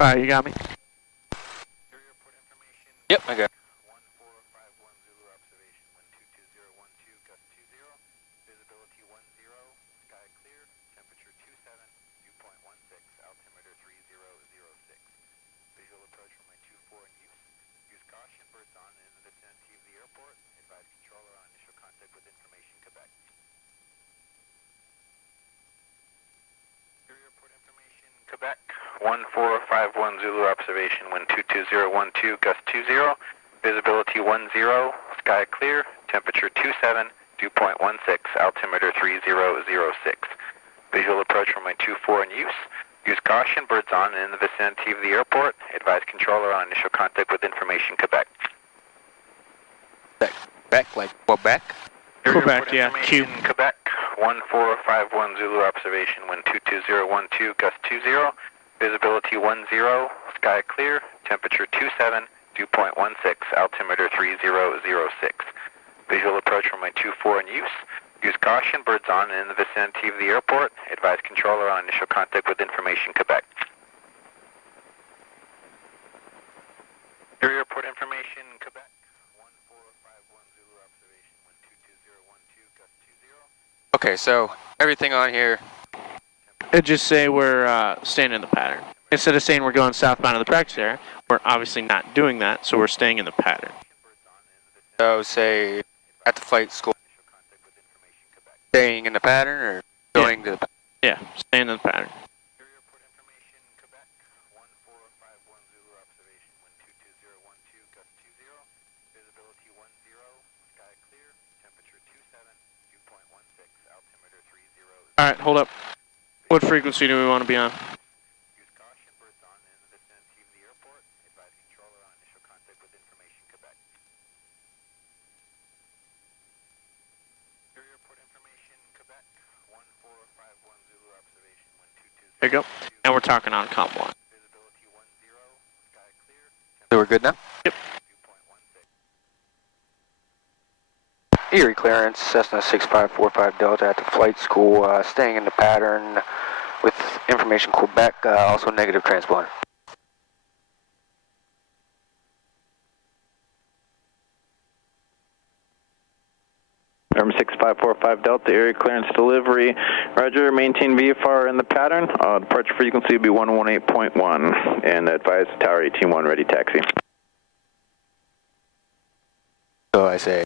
You got me? Yep, I got it. 1451 Zulu observation, wind 22012, gust 20, visibility 10, sky clear, temperature 27, dew point 16, altimeter 3006. Visual approach from my 24 in use. Use caution, birds on and in the vicinity of the airport. Advise controller on initial contact with information, Quebec. KERI report information, Quebec. 1451 Zulu observation, wind 22012, gust 20, visibility 10, sky clear, temperature 27, dew point 16, altimeter 3006. Visual approach from my 24 in use. Use caution, birds on and in the vicinity of the airport. Advise controller on initial contact with information, Quebec. Quebec, like Quebec? Quebec, yeah, Q. Quebec, 1451 Zulu observation, wind 22012, gust 20, visibility 10, sky clear, temperature 27, dew point 16, altimeter 3006. Visual approach from my 24 in use. Use caution, birds on and in the vicinity of the airport. Advise controller on initial contact with information, Quebec. KERI report information, Quebec. 1451 Zulu observation, wind 22012, gust 20. Okay, so everything on here. It'd just say we're staying in the pattern. Instead of saying we're going southbound of the practice area, we're obviously not doing that, so we're staying in the pattern. So say at the flight school, staying in the pattern or going to the pattern? Yeah, staying in the pattern. KERI report information, Quebec. 1451 Zulu observation, wind 22012, gust 20, visibility 10, sky clear, temperature 27, dew point 16, altimeter 30. Alright, hold up. What frequency do we want to be on? Use caution, birds on and in the vicinity of the airport. Advise controller on initial contact with information, Quebec. KERI report information, Quebec. 1451 Zulu observation, wind 220. There you go. And we're talking on comp 1. Visibility 10, sky clear. So we're good now? Yep. Dew point 16. Erie clearance, Cessna 6545 Delta at the flight school, staying in the pattern with information Quebec, also negative transponder. Number 6545 Delta, area clearance delivery. Roger, maintain VFR in the pattern. Departure frequency will be 118.1 and advise Tower 181 ready taxi. So I say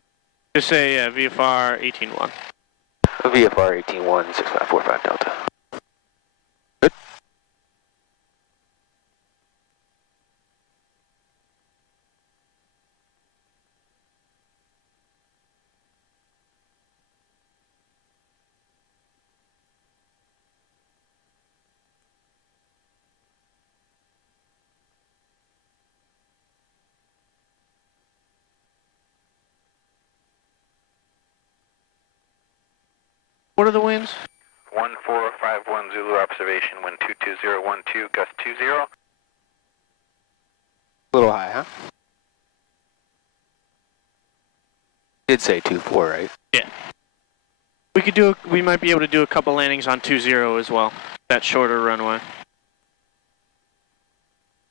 Just say VFR 18-1. VFR 181 6545 Delta. good. What are the winds? 1451 Zulu observation, wind 22012, gust 20. A little high, huh? Did say 2-4, right? Yeah. We might be able to do a couple landings on 2-0 as well. That shorter runway.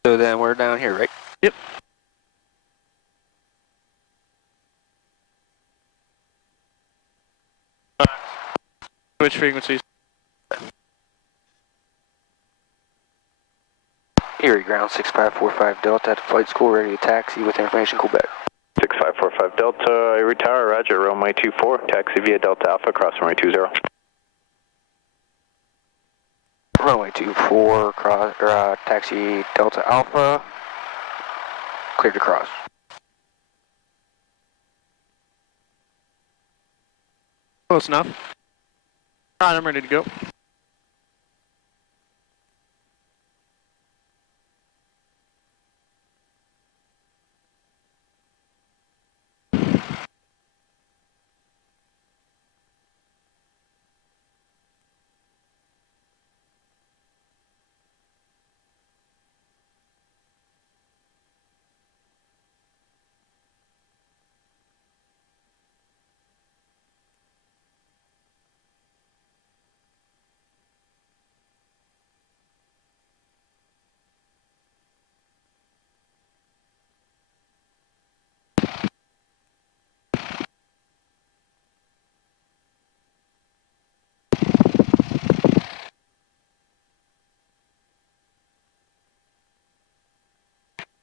So then we're down here, right? Yep. Switch frequencies. Erie ground 6545 Delta at the flight school, ready to taxi with information Quebec. 6545 Delta, Erie Tower, roger, runway 24, taxi via Delta Alpha, cross runway 20. Runway 24, cross, taxi Delta Alpha, cleared to cross. Close enough. Alright, I'm ready to go.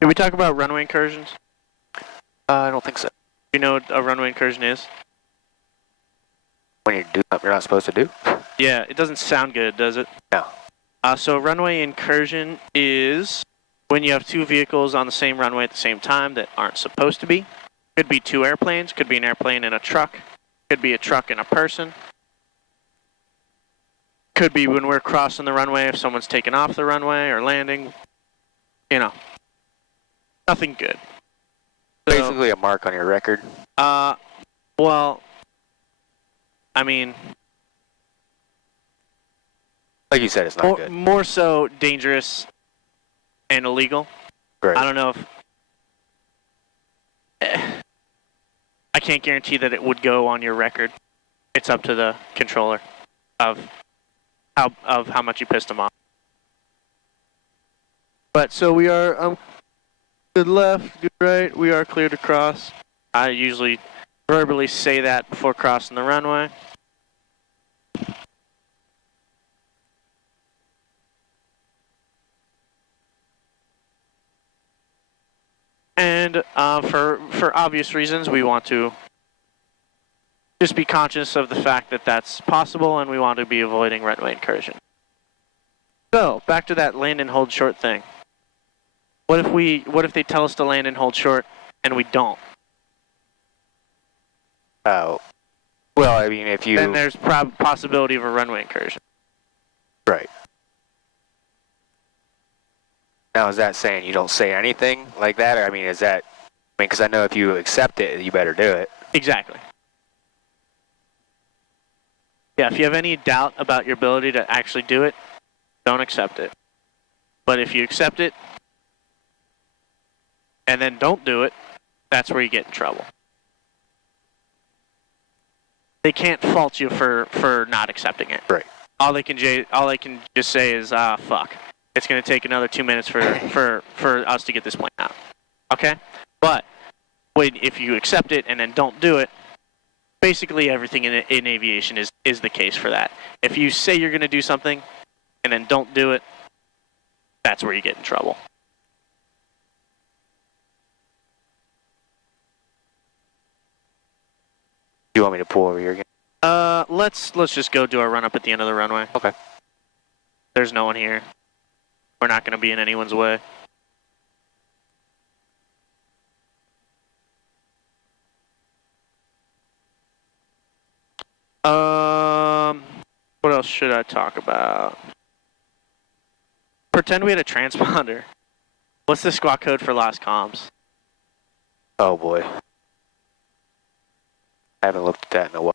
Did we talk about runway incursions? I don't think so. Do you know what a runway incursion is? When you do something you're not supposed to do? Yeah, it doesn't sound good, does it? No. So a runway incursion is when you have two vehicles on the same runway at the same time that aren't supposed to be. Could be two airplanes, could be an airplane and a truck, could be a truck and a person. Could be when we're crossing the runway if someone's taking off the runway or landing. You know, nothing good. So, Basically a mark on your record. Well, I mean, Like you said, it's not good. more so dangerous and illegal. Right. I don't know if... I can't guarantee that it would go on your record. It's up to the controller of how much you pissed them off. But so we are good left, good right. We are clear to cross. I usually verbally say that before crossing the runway. And for obvious reasons, we want to just be conscious of the fact that that's possible, and we want to be avoiding runway incursion. So back to that land and hold short thing. What if they tell us to land and hold short, and we don't? Oh. Well, I mean, if you... Then there's possibility of a runway incursion. Right. Now, is that saying you don't say anything like that? Or, I mean, is that... I mean, because I know if you accept it, you better do it. Exactly. Yeah, if you have any doubt about your ability to actually do it, don't accept it. But if you accept it, and then don't do it, that's where you get in trouble. They can't fault you for not accepting it. Right. All they can just say is, fuck. It's going to take another 2 minutes for us to get this plane out. Okay? But if you accept it and then don't do it, basically everything in aviation is the case for that. If you say you're going to do something and then don't do it, that's where you get in trouble. Do you want me to pull over here again? Let's just go do our run up at the end of the runway. Okay. There's no one here. We're not going to be in anyone's way. What else should I talk about? Pretend we had a transponder. What's the squawk code for Lost Comms? Oh, boy. I haven't looked at that in a while.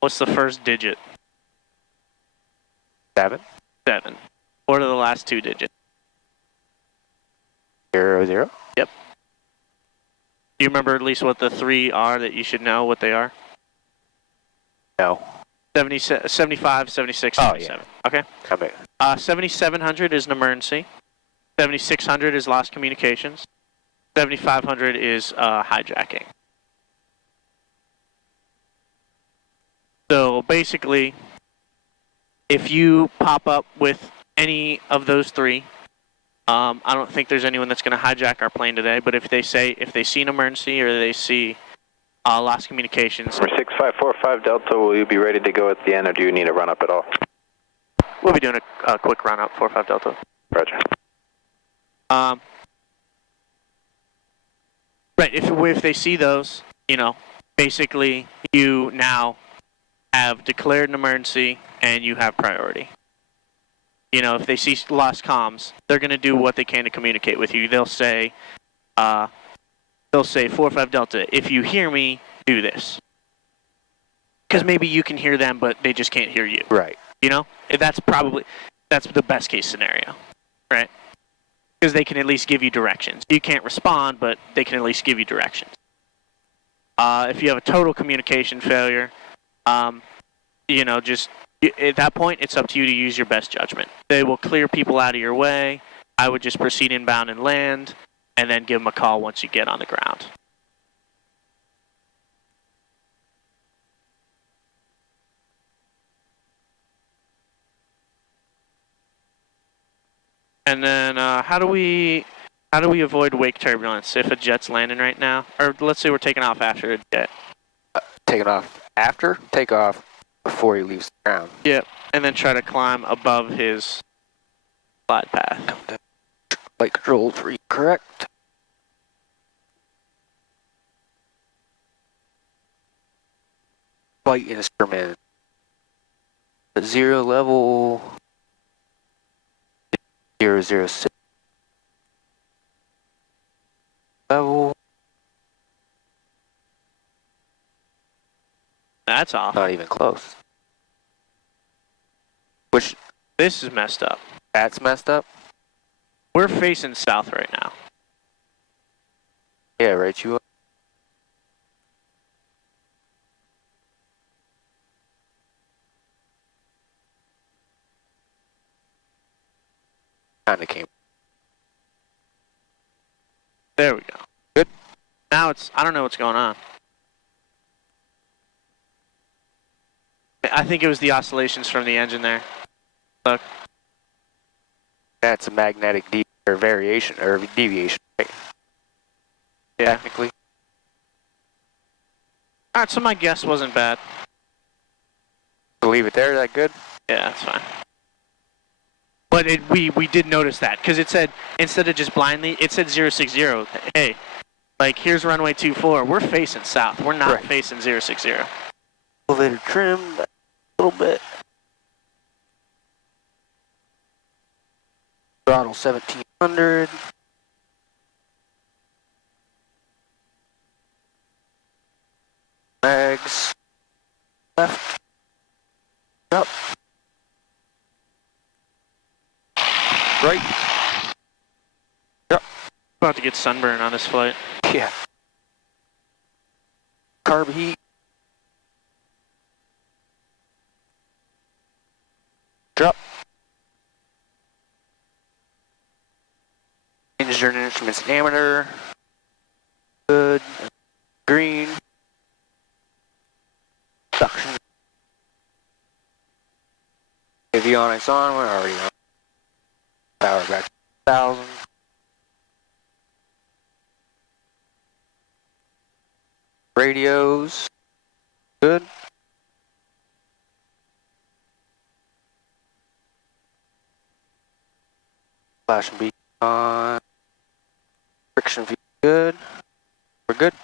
What's the first digit? 7? 7. What are the last 2 digits? 00? Yep. Do you remember at least what the 3 are that you should know what they are? No. 75, 76, 77. Oh, yeah. Okay. Okay. 7700 is an emergency. 7600 is lost communications. 7500 is hijacking. So basically, if you pop up with any of those 3, I don't think there's anyone that's going to hijack our plane today, but if they see an emergency or they see lost communications. Number 6545 Delta, will you be ready to go at the end, or do you need a run up at all? We'll be doing a quick run up, 45 Delta. Roger. Right, if they see those, you know, basically you now have declared an emergency and you have priority. You know, if they see lost comms, they're going to do what they can to communicate with you. They'll say 45 Delta, if you hear me, do this. Because maybe you can hear them, but they just can't hear you. Right. You know, that's the best case scenario, right? Because they can at least give you directions. You can't respond, but they can at least give you directions. If you have a total communication failure, you know, just at that point, it's up to you to use your best judgment. They will clear people out of your way. I would just proceed inbound and land, and then give them a call once you get on the ground. And then how do we How do we avoid wake turbulence if a jet's landing right now? Or let's say we're taking off after a jet. Take it off after? Take off before he leaves the ground. Yep. And then try to climb above his glide path. Flight control 3, correct. Flight instrument. 0 level 006. Level. That's off. Not even close. Which, This is messed up. that's messed up? We're facing south right now. Yeah, right, you are. Kinda came. There we go. Good. Now it's, I don't know what's going on. I think it was the oscillations from the engine there. Look. That's a magnetic or variation, or deviation, right? Yeah. Technically. Alright, so my guess wasn't bad. So leave it there, that good? Yeah, that's fine. But we did notice that, because it said, instead of just blindly, it said 060. Hey, like, here's runway 24. We're facing south. We're not Right. facing 060. Elevator trimmed a little bit. Throttle 1700. Mags. Left. Up. Right. Yep. About to get sunburn on this flight. Yeah. Carb heat. Drop. Engine instruments diameter. Good. Green. Suction. Avionics on, we're already on. Power back to 1000. Radios. Good. Flash and beacon on. Friction view good. We're good.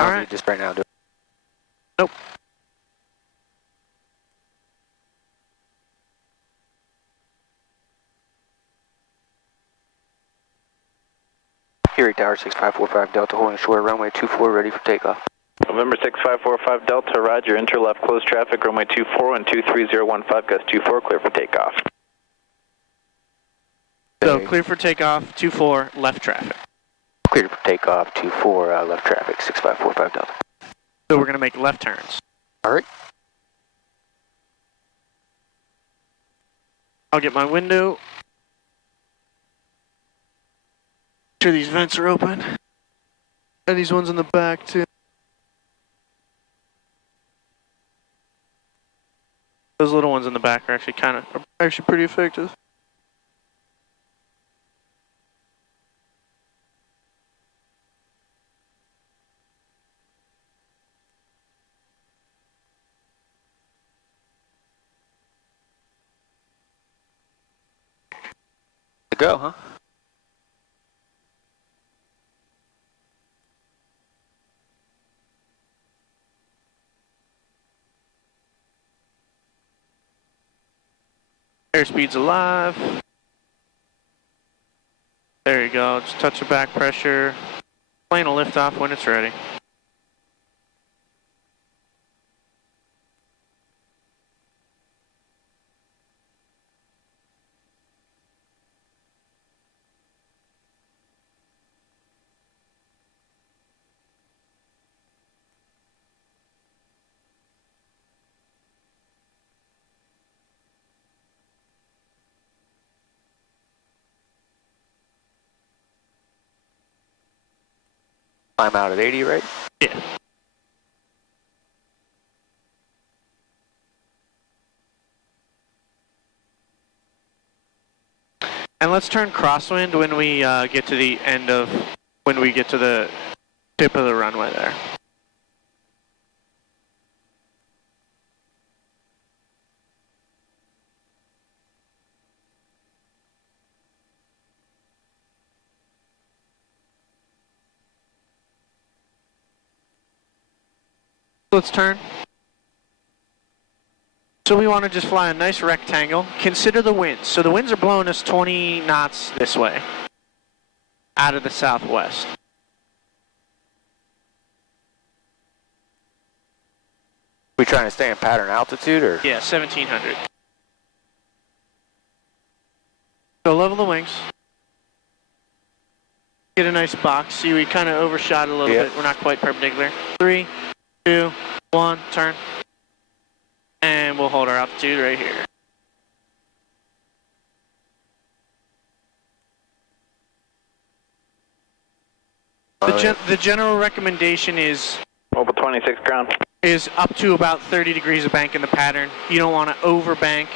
I don't need this right now, do it. Nope. KERI Tower 6545 Delta holding short runway 24 ready for takeoff. November 6545 Delta, roger, enter left, close traffic, runway 24 and 23015, gust 24, clear for takeoff. So clear for takeoff, 24, left traffic. Cleared for takeoff, 24, left traffic, 6545 Delta. So we're going to make left turns. Alright. I'll get my window. Make sure these vents are open. And these ones in the back too. Those little ones in the back are actually pretty effective. To go, huh? Airspeed's alive. There you go, just touch the back pressure. Plane will lift off when it's ready. I'm out at 80, right? Yeah. And let's turn crosswind when we get to the end of, when we get to the tip of the runway there. Let's turn. So we want to just fly a nice rectangle. Consider the winds. So the winds are blowing us 20 knots this way, out of the southwest. We trying to stay in pattern altitude, or? Yeah, 1700. So level the wings. Get a nice box. See, we kind of overshot a little bit. We're not quite perpendicular. 3, 2, 1, turn. And we'll hold our altitude right here. The general recommendation is Mobile 26 ground. Is up to about 30 degrees of bank in the pattern. You don't want to overbank.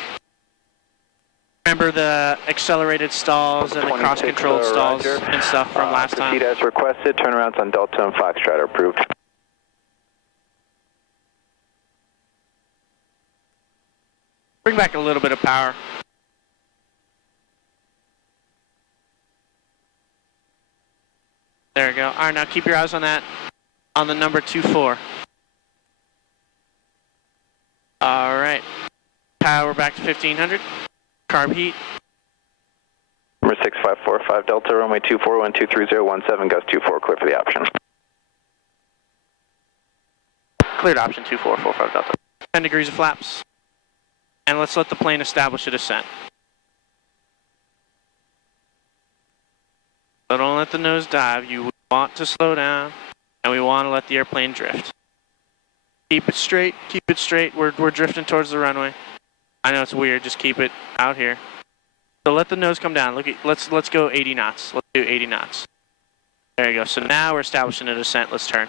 Remember the accelerated stalls and the cross-controlled stalls and stuff from last time? Proceed as requested. Turnarounds on Delta and Foxtrot are approved. Bring back a little bit of power. There we go. All right, now keep your eyes on that, on the number 24. All right. Power back to 1500. Carb heat. Number 6545 Delta, runway 24123017, gust 24, clear for the option. Cleared option 2445 Delta. 10 degrees of flaps. And let's let the plane establish a descent. So don't let the nose dive. You want to slow down, and we want to let the airplane drift. Keep it straight, keep it straight. We're drifting towards the runway. I know it's weird, just keep it out here. So let the nose come down. Look at, let's go 80 knots. Let's do 80 knots. There you go. So now we're establishing a descent. Let's turn.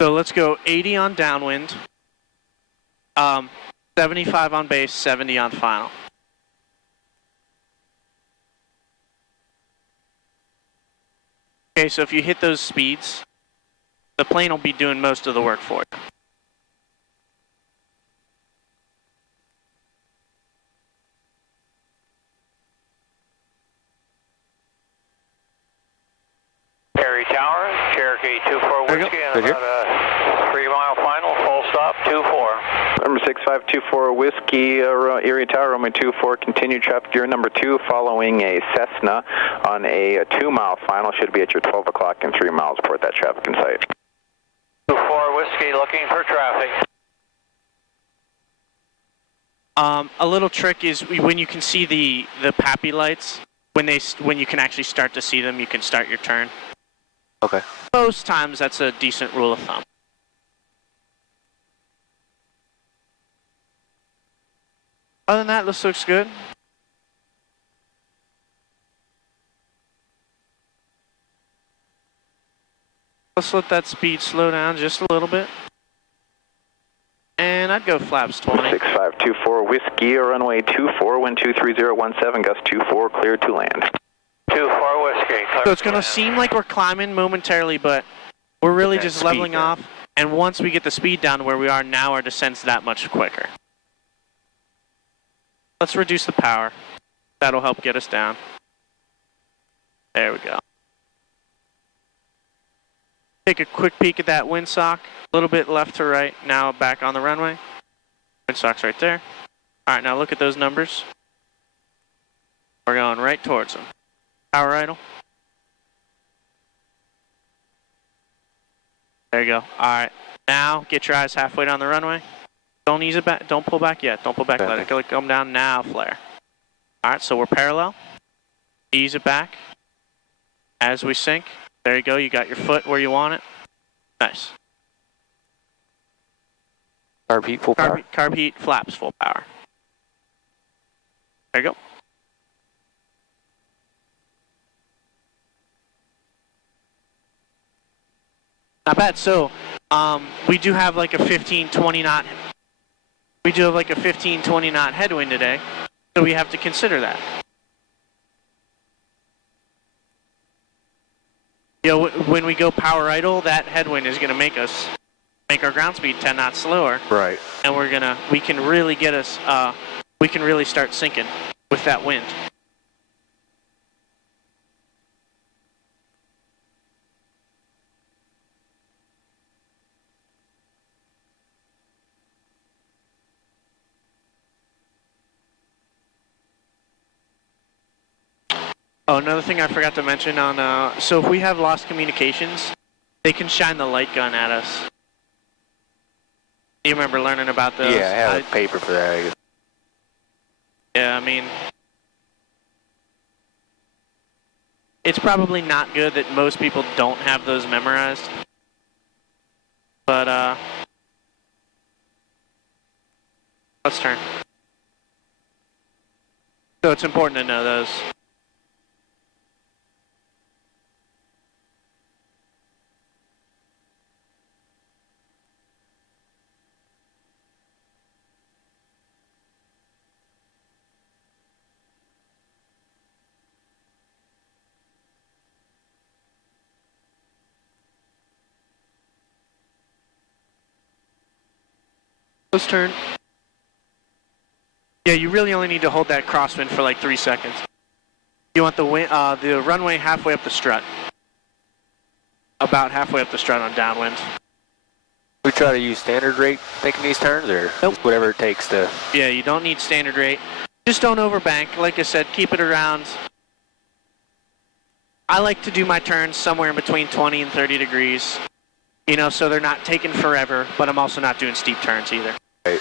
So let's go 80 on downwind, 75 on base, 70 on final. Okay, so if you hit those speeds, the plane will be doing most of the work for you. KERI Tower, Cherokee 24 Whiskey, and about a 3-mile final, full stop, 24. Number 6524 Whiskey, Erie Tower, runway 24, continue traffic gear number 2, following a Cessna on a 2-mile final, should be at your 12 o'clock and 3 miles, report that traffic in sight. 24 Whiskey, looking for traffic. A little trick is when you can see the PAPI lights, when you can actually start to see them, you can start your turn. Okay. Most times that's a decent rule of thumb. Other than that, this looks good. Let's let that speed slow down just a little bit. And I'd go flaps 20. 6524 Whiskey, runway 24, wind 23017, gust 24, clear to land. 24 Whiskey. So it's going to seem like we're climbing momentarily, but we're really just leveling off. And once we get the speed down to where we are now, our descent's that much quicker. Let's reduce the power. That'll help get us down. There we go. Take a quick peek at that windsock. A little bit left to right. Now back on the runway. Windsock's right there. All right, now look at those numbers. We're going right towards them. Power idle. There you go. All right. Now get your eyes halfway down the runway. Don't ease it back. Don't pull back yet. Don't pull back. Let it come down. Now flare. All right. So we're parallel. Ease it back as we sink. There you go. You got your foot where you want it. Nice. Carb heat, full power. Carb heat, flaps, full power. There you go. Not bad. So, we do have like a 15, 20 knot. We do have like a 15, 20 knot headwind today, so we have to consider that. You know, when we go power idle, that headwind is going to make our ground speed 10 knots slower. Right. And we can really get us, we can really start sinking with that wind. Oh, another thing I forgot to mention on, so if we have lost communications, they can shine the light gun at us. You remember learning about those? Yeah, I have a paper for that, I guess. Yeah, I mean, it's probably not good that most people don't have those memorized. But, let's turn. So it's important to know those. Let's turn. Yeah, you really only need to hold that crosswind for like 3 seconds. You want the runway halfway up the strut. About halfway up the strut on downwind. We try to use standard rate making these turns, or nope. Just whatever it takes to... Yeah, you don't need standard rate. Just don't overbank. Like I said, keep it around. I like to do my turns somewhere in between 20 and 30 degrees. You know, so they're not taking forever, but I'm also not doing steep turns either. Right.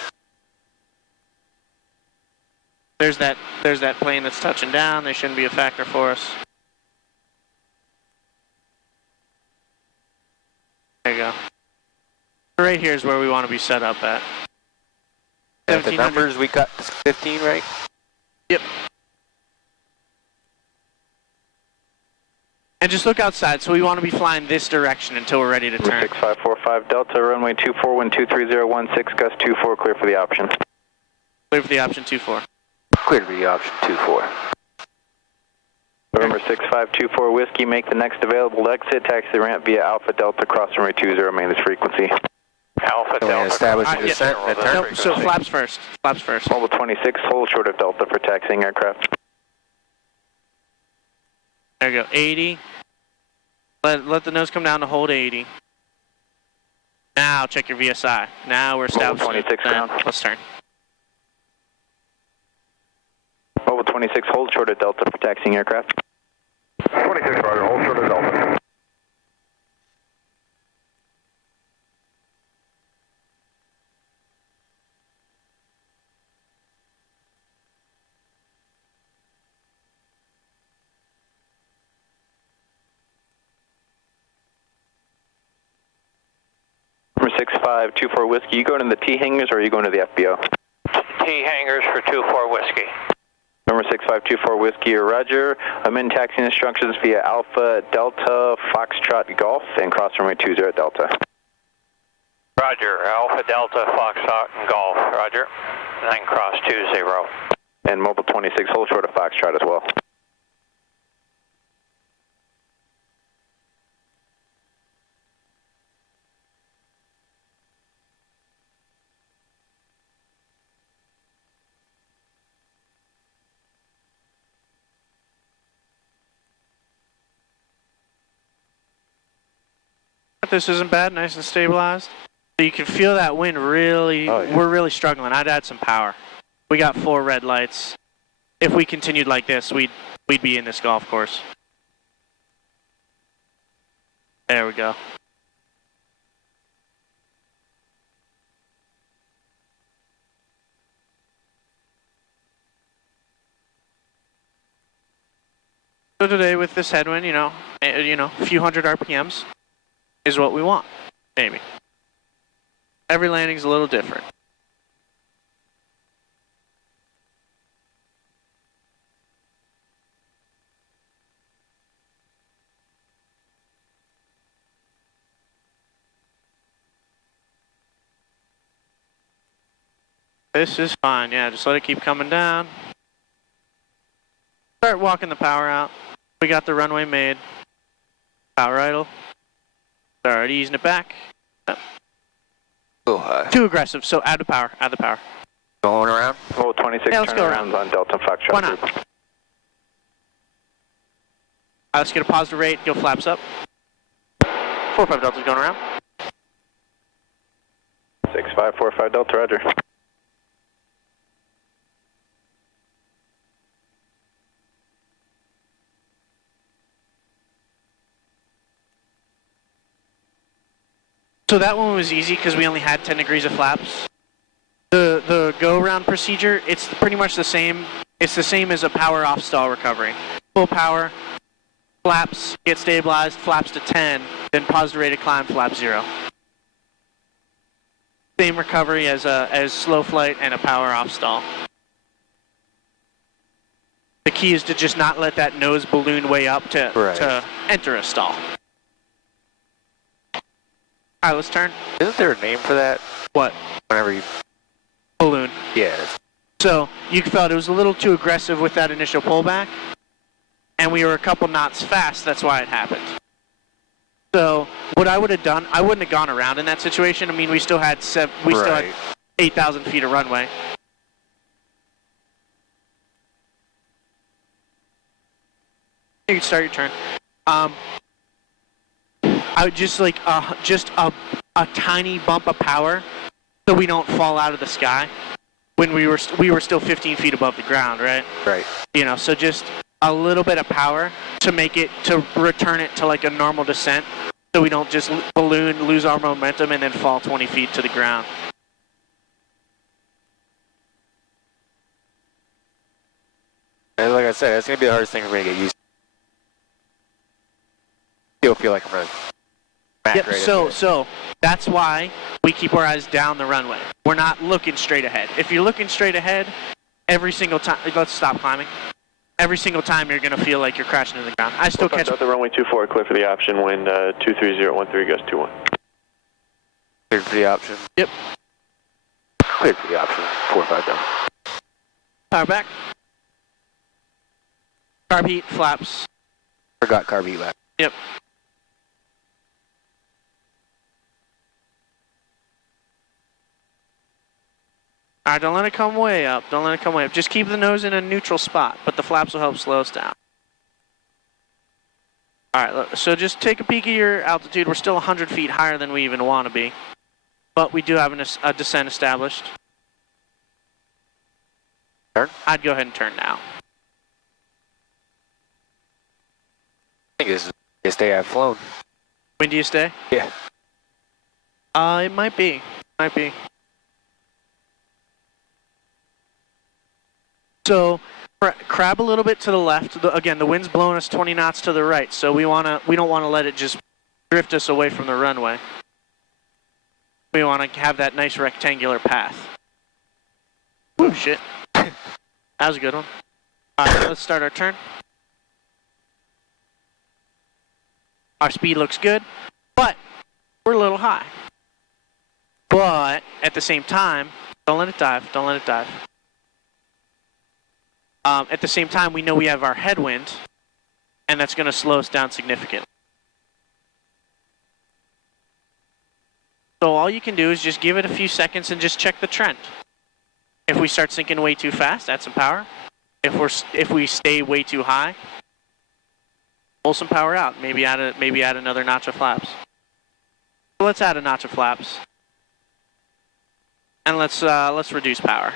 There's that plane that's touching down. They shouldn't be a factor for us. There you go. Right here is where we want to be set up at. And the numbers we got 15, right? Yep. And just look outside. So we want to be flying this direction until we're ready to turn. 6545 Delta, runway 24, wind 23016, gust 24, clear for the option. Clear for the option 24. Clear for the option 24. November 6524 Whiskey, make the next available exit, taxi the ramp via Alpha Delta, cross runway 20, maintenance frequency. Alpha Delta. Establish the descent and the turn. Nope, so flaps first. Flaps first. Mobile 26, hold short of Delta for taxiing aircraft. There you go, 80. Let the nose come down to hold 80. Now check your VSI. Now we're established. Mobile 26 ground. Let's turn. Mobile 26, hold short of Delta for taxiing aircraft. 26, Roger, hold short of Delta. Number 6524 Whiskey, you going to the T hangars or are you going to the FBO? T hangars for 24 Whiskey. Number 6524 Whiskey, Roger. I'm in taxiing instructions via Alpha Delta Foxtrot Golf and cross runway 20 Delta. Roger, Alpha Delta Foxtrot and Golf, Roger. And then cross 20. And Mobile 26, hold short of Foxtrot as well. This isn't bad, nice and stabilized. So you can feel that wind really, we're really struggling. I'd add some power. We got 4 red lights. If we continued like this, we'd be in this golf course. There we go. So today with this headwind, you know, a few hundred RPMs is what we want, maybe. Every landing's a little different. This is fine, yeah, just let it keep coming down. Start walking the power out. We got the runway made. Power idle. Start easing it back. Oh, high. Too aggressive, so add the power, add the power. Going around? Roll 26 Yeah, let's go turnarounds on Delta Foxtrot. Why not? Group. Let's get a positive rate, go flaps up. 45 Delta's going around. 6545 Delta, roger. So that one was easy because we only had 10 degrees of flaps. The go-around procedure, it's pretty much the same. It's the same as a power off stall recovery. Full power, flaps, get stabilized, flaps to 10, then positive rate of climb, flap 0. Same recovery as slow flight and a power off stall. The key is to just not let that nose balloon way up to enter a stall. All right, let's turn. Isn't there a name for that? What? Whenever you... Balloon. Yeah. So you felt it was a little too aggressive with that initial pullback, and we were a couple knots fast. That's why it happened. So what I would have done, I wouldn't have gone around in that situation. I mean, we still had 8,000 feet of runway. You can start your turn. I would just like just a tiny bump of power, so we don't fall out of the sky. When we were still 15 feet above the ground, right? Right. You know, so just a little bit of power to make it, to return it to like a normal descent, so we don't just balloon, lose our momentum, and then fall 20 feet to the ground. And like I said, it's gonna be the hardest thing for me to get used to. Still feel like I'm running. Yep, so that's why we keep our eyes down the runway. We're not looking straight ahead. If you're looking straight ahead, every single time, let's stop climbing. Every single time you're going to feel like you're crashing into the ground. I still catch... The runway 24, clear for the option, wind 23013, gust 21. Cleared for the option. Yep. Cleared for the option, 45 down. Power back. Carb heat, flaps. Forgot carb heat lap. Yep. All right, don't let it come way up. Don't let it come way up. Just keep the nose in a neutral spot, but the flaps will help slow us down. All right, look, so just take a peek at your altitude. We're still 100 feet higher than we even want to be, but we do have a descent established. Turn? I'd go ahead and turn now. I think this is the biggest day I've flown. When do you stay? Yeah. It might be. Might be. So, crab a little bit to the left. Again, the wind's blowing us 20 knots to the right, so we don't want to let it just drift us away from the runway. We want to have that nice rectangular path. Oh shit. That was a good one. All right, let's start our turn. Our speed looks good, but we're a little high. But at the same time, don't let it dive. Don't let it dive. At the same time, we know we have our headwind, and that's going to slow us down significantly. So all you can do is just give it a few seconds and just check the trend. If we start sinking way too fast, add some power. If we stay way too high, pull some power out. Maybe add another notch of flaps. So let's add a notch of flaps, and let's reduce power.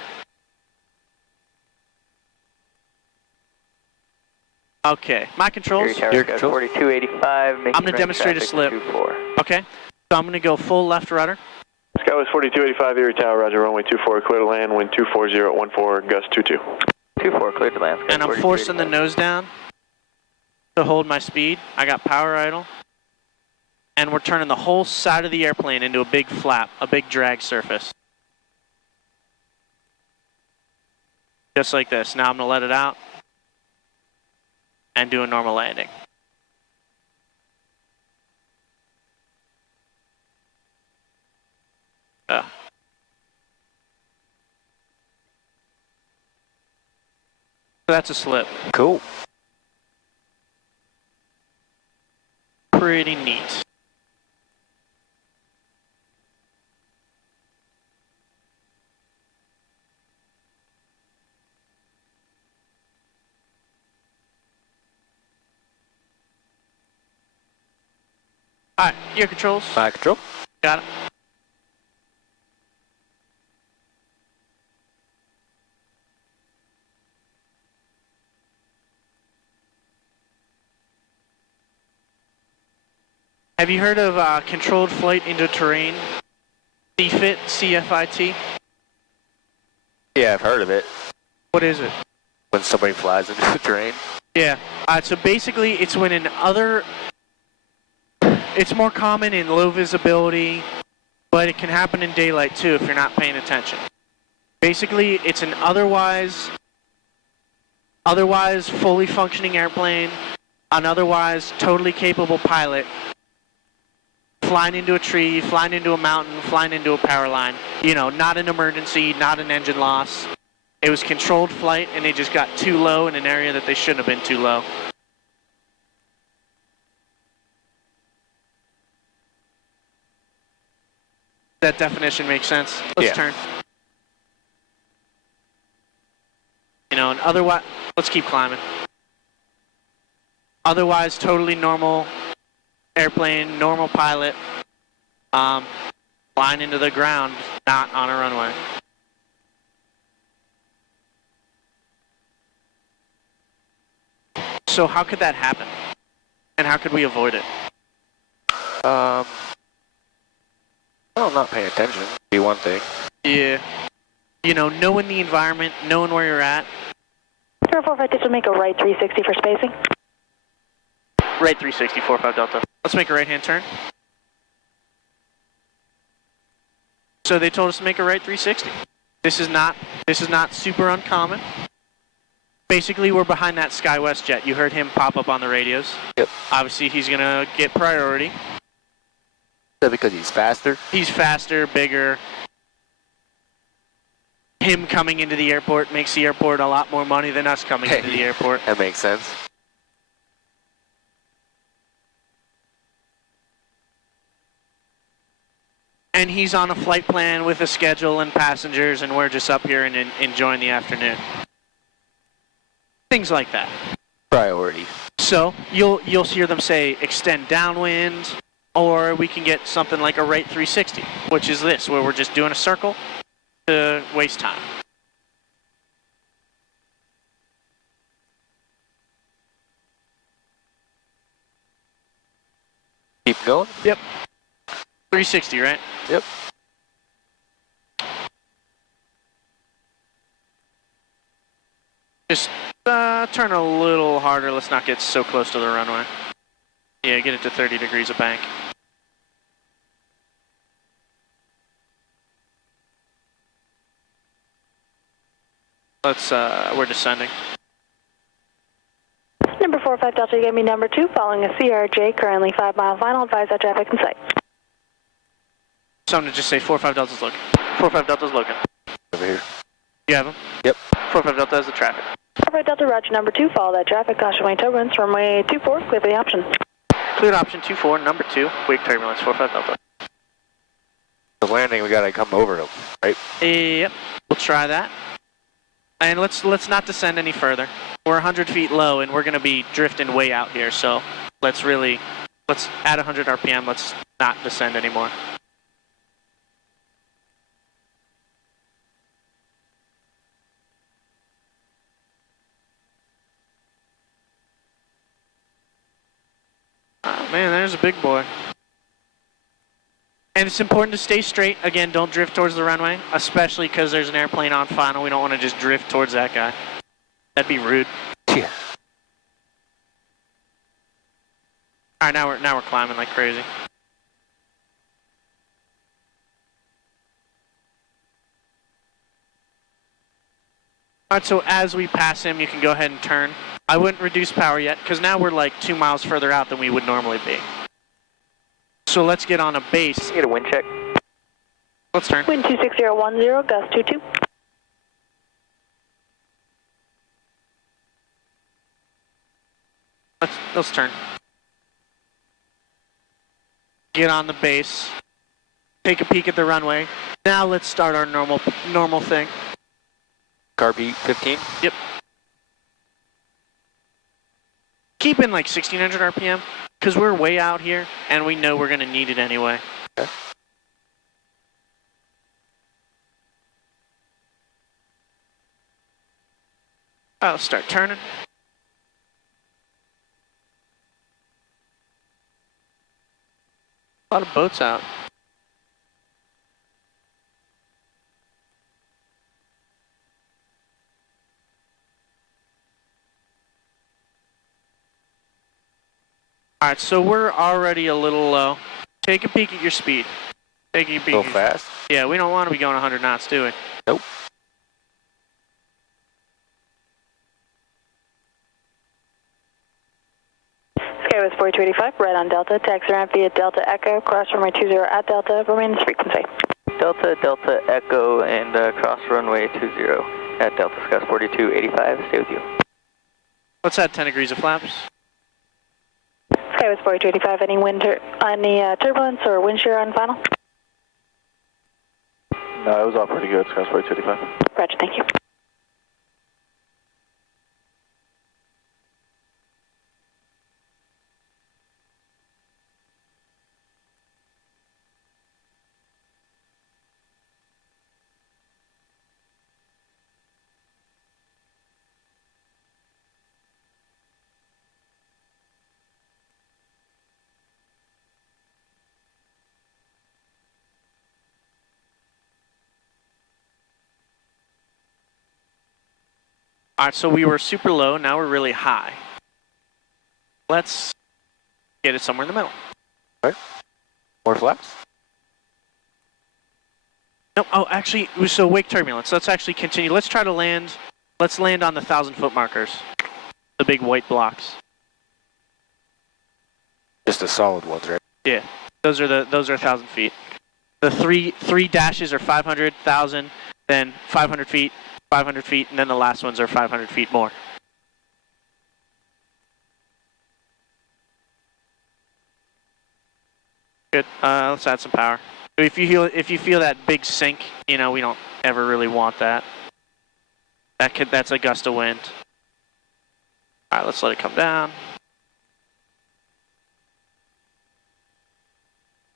Okay, my controls. Your control. 4285. I'm going to demonstrate a slip. Okay, so I'm going to go full left rudder. Skywest 4285, Erie Tower, roger, runway 24, clear to land, wind 24014, gust 22. 24, clear to land. And I'm forcing the nose down to hold my speed. I got power idle. And we're turning the whole side of the airplane into a big flap, a big drag surface. Just like this. Now I'm going to let it out and do a normal landing. That's a slip. Cool. Pretty neat. All right, your controls. My control. Got it. Have you heard of controlled flight into terrain? CFIT, CFIT? Yeah, I've heard of it. What is it? When somebody flies into the terrain. Yeah. So basically, it's when it's more common in low visibility, but it can happen in daylight too if you're not paying attention. Basically, it's an otherwise fully functioning airplane, an otherwise totally capable pilot, flying into a tree, flying into a mountain, flying into a power line. You know, not an emergency, not an engine loss. It was controlled flight, and they just got too low in an area that they shouldn't have been too low. That definition makes sense. Let's turn. You know, and otherwise, let's keep climbing. Otherwise, totally normal airplane, normal pilot, flying into the ground, not on a runway. So how could that happen? And how could we avoid it? Well, not paying attention would be one thing. Yeah. You know, knowing the environment, knowing where you're at. 045 Delta, make a right 360 for spacing. Right 360, 45 Delta. Let's make a right-hand turn. So they told us to make a right 360. This is not super uncommon. Basically, we're behind that SkyWest jet. You heard him pop up on the radios. Yep. Obviously, he's gonna get priority. Is that because he's faster? He's faster, bigger. Him coming into the airport makes the airport a lot more money than us coming into the airport. That makes sense. And he's on a flight plan with a schedule and passengers, and we're just up here and enjoying the afternoon. Things like that. Priority. So you'll hear them say extend downwind, or we can get something like a right 360, which is this, where we're just doing a circle to waste time. Keep going? Yep. 360, right? Yep. Just turn a little harder. Let's not get so close to the runway. Yeah, get it to 30 degrees of bank. Let's, we're descending. Number 45 Delta, you gave me number 2, following a CRJ, currently 5 mile final, advise that traffic in sight. So I'm going to just say 45 Delta's looking. 45 Delta's looking. Over here. You have him? Yep. 45 Delta has the traffic. 45 Delta, roger number 2, follow that traffic, caution wing turbulence, runway 24, clear for the option. Cleared option 24, number 2, wake turbulence, 45 Delta. The landing, we gotta come over them, right? Yep, we'll try that. And let's not descend any further. We're 100 feet low, and we're going to be drifting way out here, so let's add 100 RPM, let's not descend anymore. Oh man, there's a big boy. And it's important to stay straight. Again, don't drift towards the runway, especially because there's an airplane on final. We don't want to just drift towards that guy. That'd be rude. Yeah. All right, now we're climbing like crazy. All right, so as we pass him, you can go ahead and turn. I wouldn't reduce power yet, because now we're like 2 miles further out than we would normally be. So let's get on a base. Get a wind check. Let's turn. Wind 26010, gust 22. Let's turn. Get on the base. Take a peek at the runway. Now let's start our normal thing. Carb heat 15? Yep. Keep in like 1600 RPM, because we're way out here, and we know we're going to need it anyway. Okay. Let's start turning. A lot of boats out. Alright, so we're already a little low. Take a peek at your speed. Take a peek. Go fast? Yeah, we don't want to be going 100 knots, do we? Nope. Skywest 4285, right on Delta. Taxi ramp via Delta Echo, cross runway 20 at Delta, remain frequency. Delta Echo, and cross runway 20 at Delta, Skywest 4285, stay with you. Let's add 10 degrees of flaps. Skywest 4285, any turbulence or wind shear on final? No, it was all pretty good, Skywest 4285. Roger, thank you. Alright, so we were super low, now we're really high. Let's get it somewhere in the middle. Okay. More flaps? No, oh, actually, so wake turbulence. Let's actually continue. Let's try to land. Let's land on the 1,000-foot markers. The big white blocks. Just the solid ones, right? Yeah, those are 1,000 feet. The three dashes are 500, 1,000, then 500 feet, 500 feet, and then the last ones are 500 feet more. Good. Let's add some power. If you feel that big sink, you know we don't ever really want that. That's a gust of wind. All right, let's let it come down.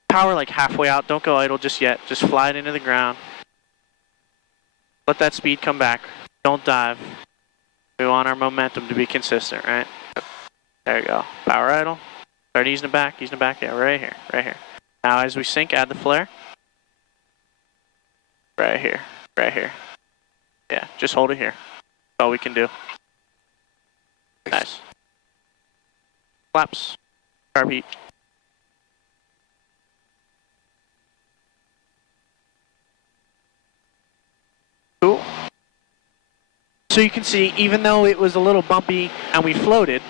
Power like halfway out. Don't go idle just yet. Just fly it into the ground. Let that speed come back. Don't dive. We want our momentum to be consistent, right? There you go. Power idle. Start easing it back. Easing it back. Yeah, right here. Right here. Now as we sink, add the flare. Right here. Right here. Yeah, just hold it here. That's all we can do. Nice. Flaps. Carb heat. Cool. So you can see, even though it was a little bumpy and we floated,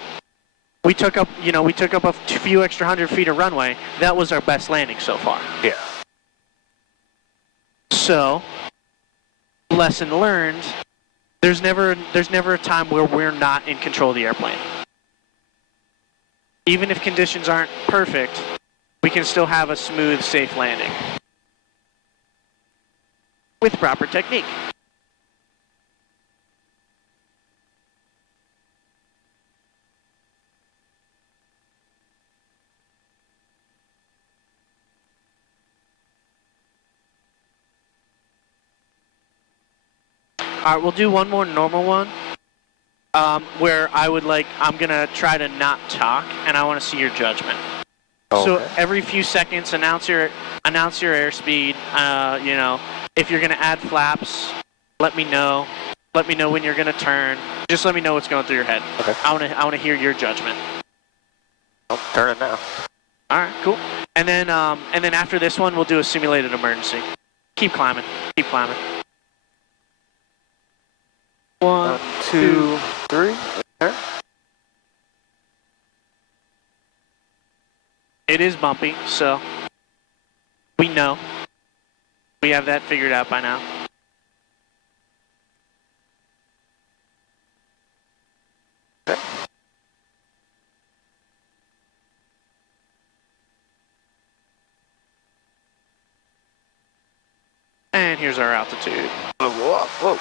we took up a few extra 100 feet of runway. That was our best landing so far. Yeah. So, lesson learned, there's never a time where we're not in control of the airplane. Even if conditions aren't perfect, we can still have a smooth, safe landing. With proper technique. Alright, we'll do one more normal one, where I'm gonna try to not talk, and I want to see your judgment. Okay. So every few seconds, announce your airspeed. You know, if you're gonna add flaps, let me know. Let me know when you're gonna turn. Just let me know what's going through your head. Okay. I wanna hear your judgment. I'll turn it now. All right, cool. And then after this one, we'll do a simulated emergency. Keep climbing. Keep climbing. 1, 2, 3. There. It is bumpy, so we know. We have that figured out by now. Okay. And here's our altitude. Whoa, whoa.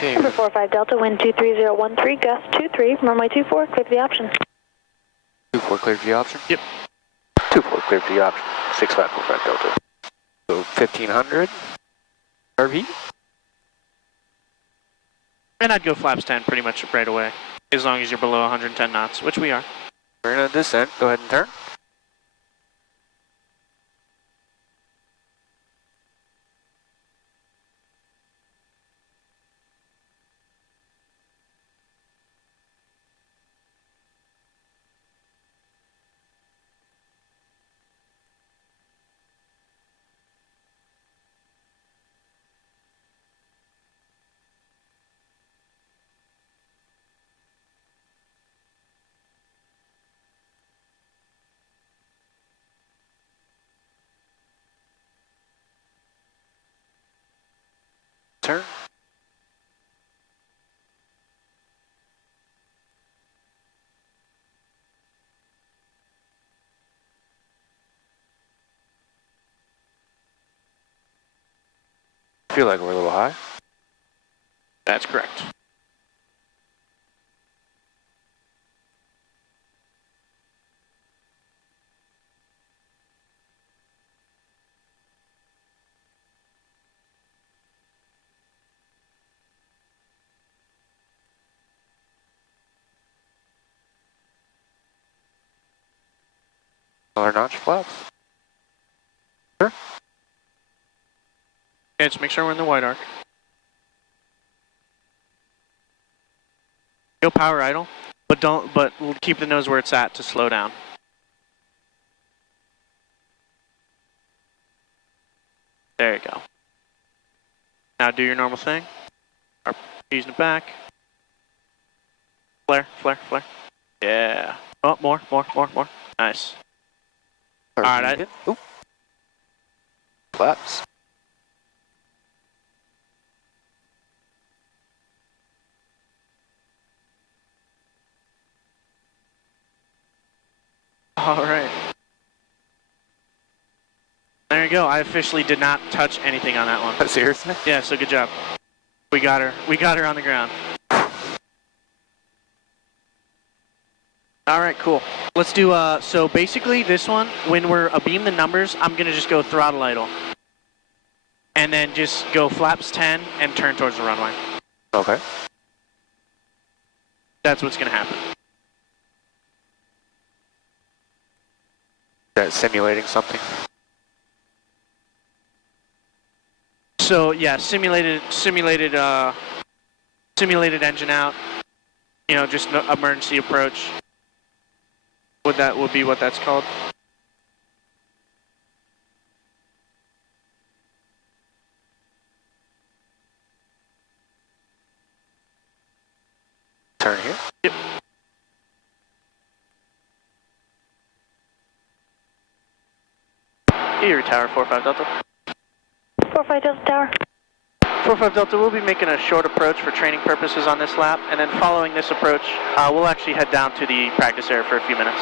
Number 45 Delta, wind 23013, gust 23, runway 24, clear for the option. 24 clear for the option? Yep. 24 clear for the option. 6545 Delta. So 1500 RV? And I'd go flaps 10 pretty much right away, as long as you're below 110 knots, which we are. We're gonna descend. Go ahead and turn. Turn. I feel like we're a little high. That's correct. Another notch flaps. Sure. Okay, just make sure we're in the white arc. Go power idle, but keep the nose where it's at to slow down. There you go. Now do your normal thing. Using it back. Flare, flare, flare. Yeah. Oh, more. Nice. All right. Flaps. All right. There you go. I officially did not touch anything on that one. Seriously? Yeah, so good job. We got her. We got her on the ground. All right, cool. Let's do, so basically this one, when we're abeam the numbers, I'm going to just go throttle idle. And then just go flaps 10 and turn towards the runway. Okay. That's what's going to happen. That simulating something? So yeah, simulated engine out. You know, just no emergency approach. Would be what that's called. Turn here? Yep. Erie Tower 45 Delta. 45 Delta Tower. 45 Delta, we'll be making a short approach for training purposes on this lap, and then following this approach, we'll actually head down to the practice area for a few minutes.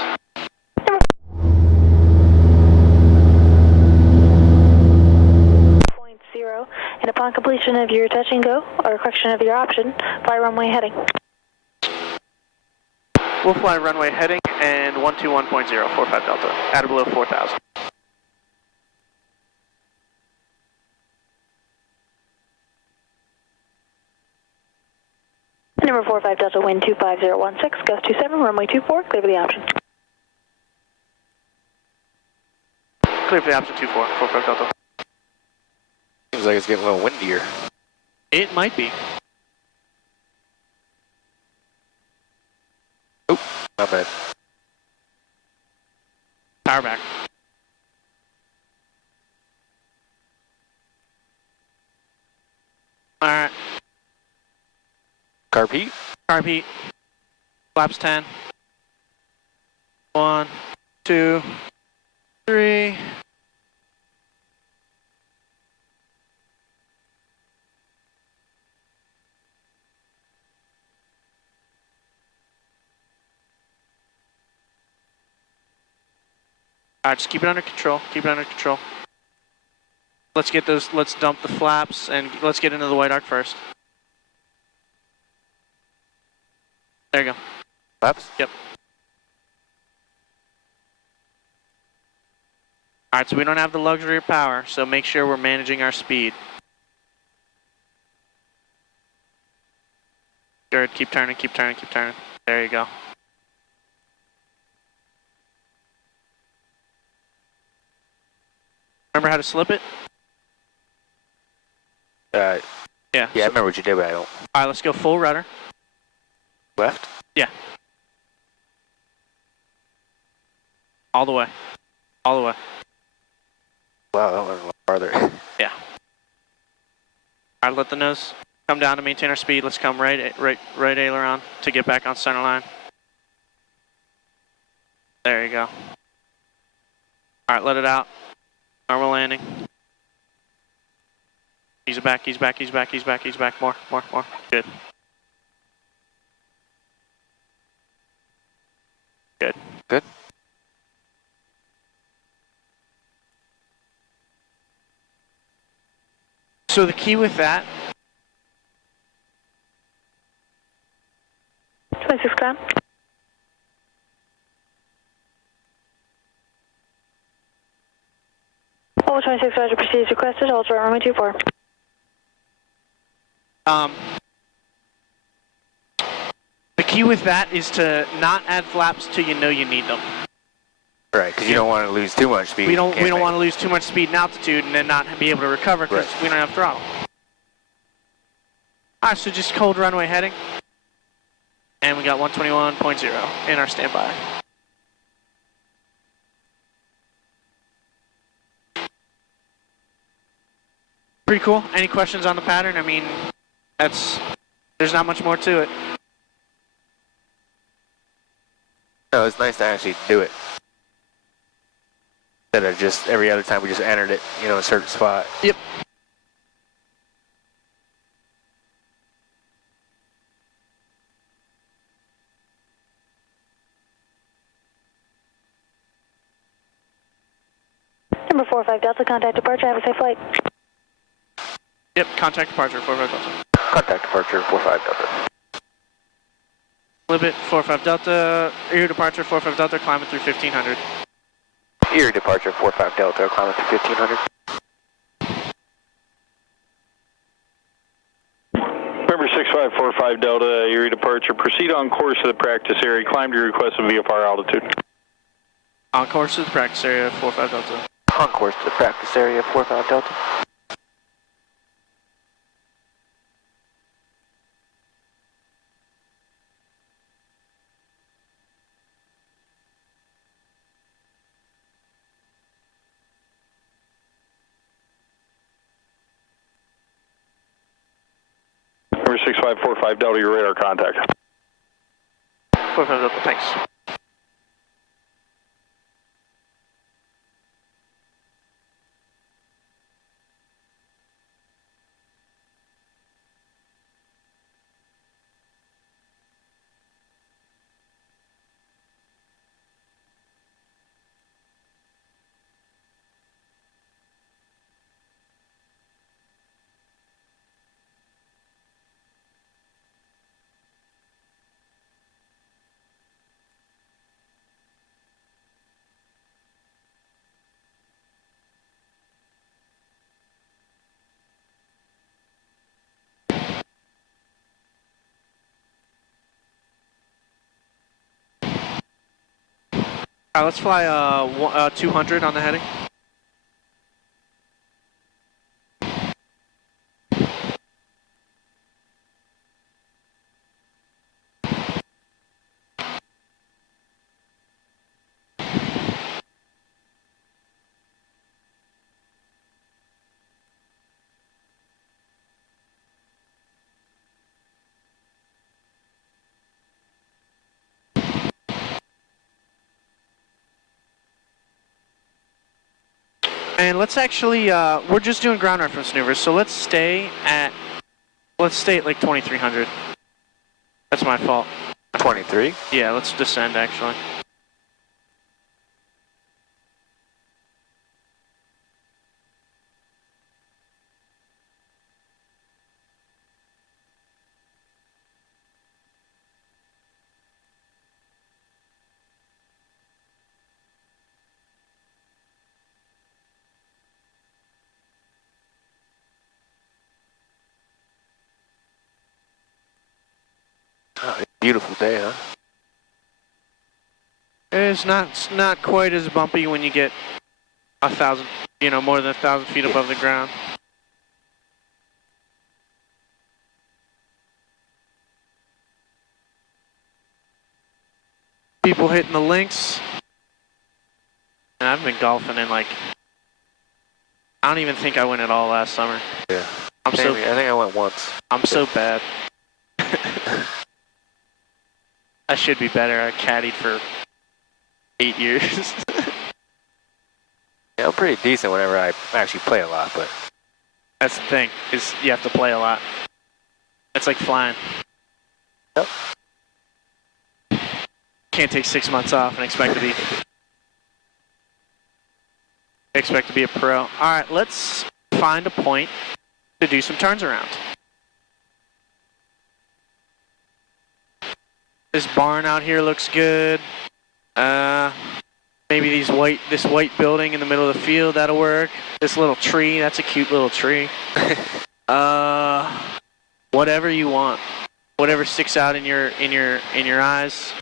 .0, and upon completion of your touch and go, or correction of your option, fly runway heading. We'll fly runway heading and 121.0, 45 Delta, at or below 4,000. Number 45 Delta, wind 25016, gust 27, runway 24, clear for the option. Clear for the option 24, 45 Delta. Seems like it's getting a little windier. It might be. Oh, not bad. Power back. Alright. Carb heat. Carb heat. Flaps 10. 1, 2, 3. Alright, just keep it under control. Keep it under control. Let's dump the flaps and let's get into the white arc first. There you go. Flaps? Yep. Alright, so we don't have the luxury of power, so make sure we're managing our speed. Good, keep turning, keep turning, keep turning. There you go. Remember how to slip it? Yeah. Yeah. Yeah, I remember what you did, but I don't. Alright, let's go full rudder. Left? Yeah. All the way. All the way. Wow, that went a lot farther. Yeah. Alright, let the nose come down to maintain our speed. Let's come right aileron to get back on center line. There you go. Alright, let it out. Normal landing. Ease it back, ease back, ease back, ease back, ease back. More. Good. Good. Good. So the key with that. 26 climb. Hold 26 Roger, proceed as requested. Hold short runway 24. The key with that is to not add flaps till you know you need them. Right, because you don't want to lose too much speed. We don't want to lose too much speed and altitude and then not be able to recover because we don't have throttle. Alright, so just cold runway heading. And we got 121.0 in our standby. Pretty cool. Any questions on the pattern? I mean, there's not much more to it. No, it's nice to actually do it. Instead of just every other time we just entered it, you know, a certain spot. Yep. Number 45 Delta, contact departure. Have a safe flight. Yep, contact departure, 45 Delta. Contact departure, 45 Delta. Libit, 45 Delta, Erie departure, 45 Delta, climb it through 1500. Erie departure, 45 Delta, climb it through 1500. Remember 6545 Delta, Erie departure, proceed on course to the practice area, climb to your requested VFR altitude. On course to the practice area, 45 Delta. On course to the practice area, 45 Delta. Number 6545 Delta, your radar contact. 45 Delta, thanks. All right, let's fly 200 on the heading. And let's actually, we're just doing ground reference maneuvers, so let's stay at like 2300. That's my fault. 23? Yeah, let's descend actually. Oh, beautiful day, huh? It's not quite as bumpy when you get 1,000, more than 1,000 feet above the ground. People hitting the links. And I've been golfing in like, I don't even think I went at all last summer. Yeah. I think I went once. I'm so bad. I should be better. I caddied for 8 years. Yeah, I'm pretty decent whenever I actually play a lot, but that's the thing, is you have to play a lot. It's like flying. Yep. Can't take 6 months off and expect to be a pro. All right, let's find a point to do some turns around. This barn out here looks good. Maybe this white building in the middle of the field, that'll work. This little tree, that's a cute little tree. Whatever you want. Whatever sticks out in your eyes,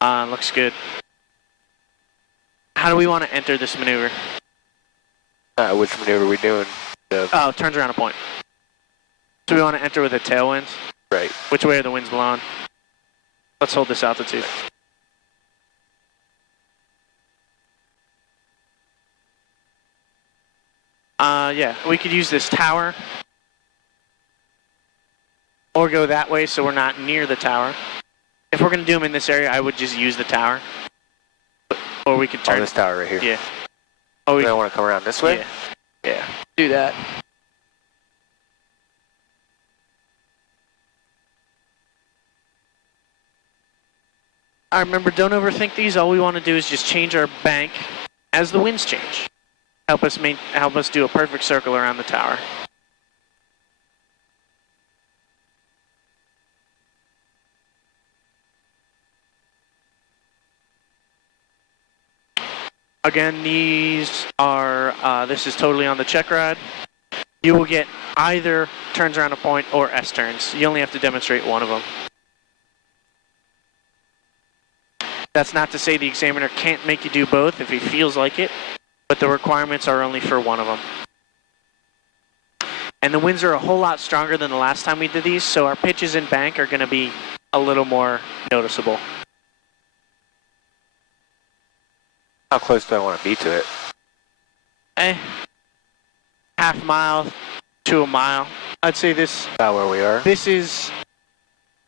looks good. How do we want to enter this maneuver? Which maneuver are we doing? Oh, turns around a point. So we want to enter with a tailwind? Right. Which way are the winds blowing? Let's hold this altitude. Yeah, we could use this tower. Or go that way so we're not near the tower. If we're going to do them in this area, I would just use the tower. Or we could turn... Oh, this tower right here. Yeah. Oh, I want to come around this way? Yeah. Yeah. Do that. I remember, don't overthink these. All we want to do is just change our bank as the winds change. Help us do a perfect circle around the tower. Again, these are, this is totally on the check ride. You will get either turns around a point or S-turns. You only have to demonstrate one of them. That's not to say the examiner can't make you do both if he feels like it, but the requirements are only for one of them. And the winds are a whole lot stronger than the last time we did these, so our pitches in bank are going to be a little more noticeable. How close do I want to be to it? Half mile to a mile. I'd say this... About where we are? This is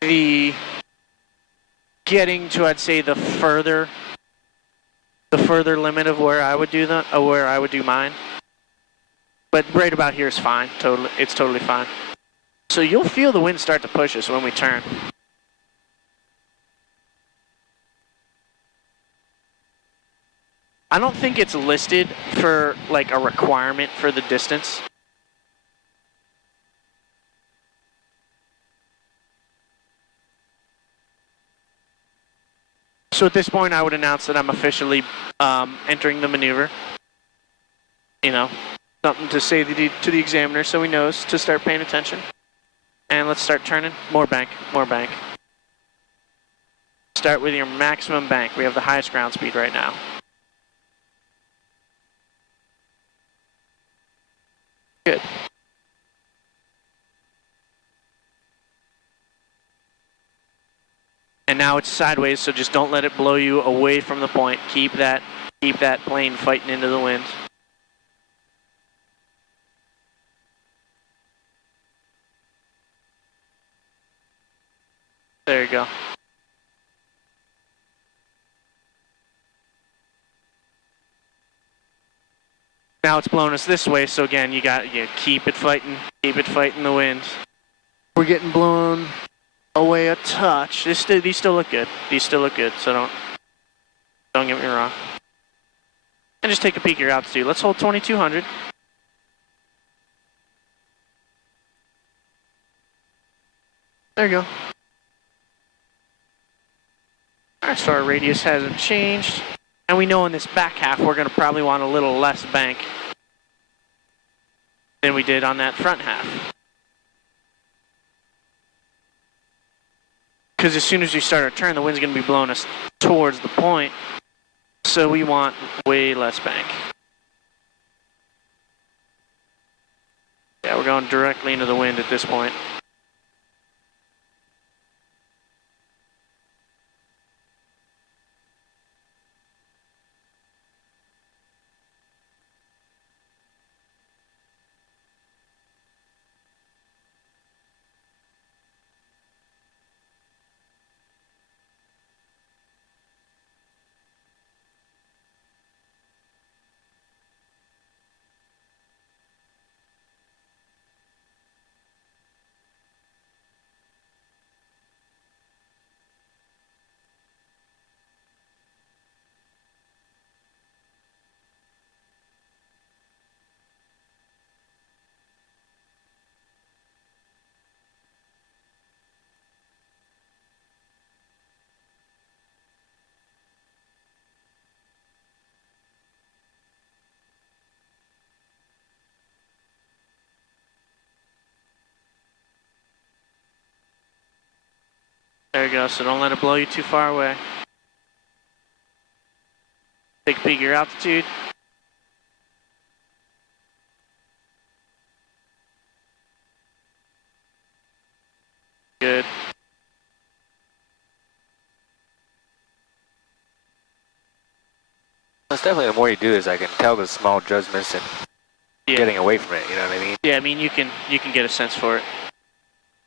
the... getting to, I'd say, the further limit of where I would do mine. But right about here is fine. It's totally fine. So you'll feel the wind start to push us when we turn. I don't think it's listed for like a requirement for the distance. So at this point, I would announce that I'm officially entering the maneuver. Something to say to the examiner so he knows to start paying attention. And let's start turning. More bank, more bank. Start with your maximum bank. We have the highest ground speed right now. Good. And now it's sideways, so just don't let it blow you away from the point. Keep that plane fighting into the wind. There you go. Now it's blowing us this way, so again, you keep it fighting the wind. We're getting blown away a touch. These still look good. These still look good, so don't get me wrong. And just take a peek at your altitude. Let's hold 2200. There you go. Alright, so our radius hasn't changed. And we know in this back half we're going to probably want a little less bank than we did on that front half. Because as soon as we start our turn, the wind's going to be blowing us towards the point. So we want way less bank. Yeah, we're going directly into the wind at this point. There you go, so don't let it blow you too far away. Take a peek at your altitude. Good. It's definitely the more you do this, I can tell the small judgments and getting away from it, you know what I mean? Yeah, I mean, you can get a sense for it.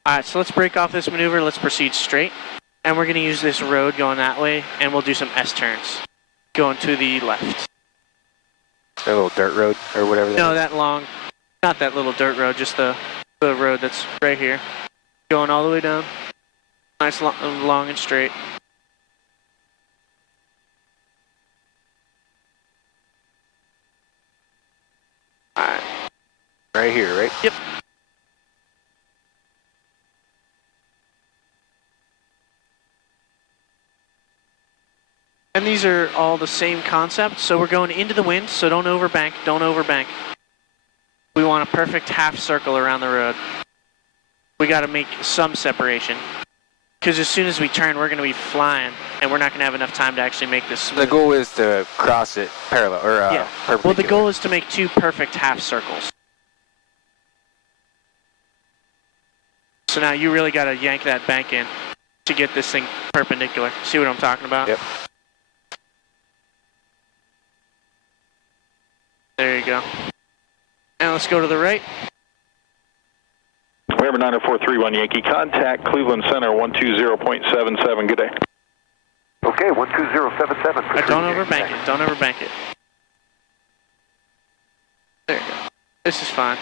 Alright, so let's break off this maneuver, let's proceed straight. And we're going to use this road going that way, and we'll do some S-turns. Going to the left. A little dirt road, or whatever that No, is. that long, not that little dirt road, just the road that's right here. Going all the way down. Nice, long and straight. Alright. Right here, right? Yep. And these are all the same concept, so we're going into the wind, so don't overbank, don't overbank. We want a perfect half circle around the road. We got to make some separation. Because as soon as we turn, we're going to be flying, and we're not going to have enough time to actually make this smooth. The goal is to cross it parallel, or yeah. perpendicular. Well, the goal is to make two perfect half circles. So now you really got to yank that bank in to get this thing perpendicular. See what I'm talking about? Yep. There you go. And let's go to the right. November 90431 Yankee, contact Cleveland Center 120.77. Good day. Okay, 12077. Don't overbank it. Don't overbank it. There you go. This is fine.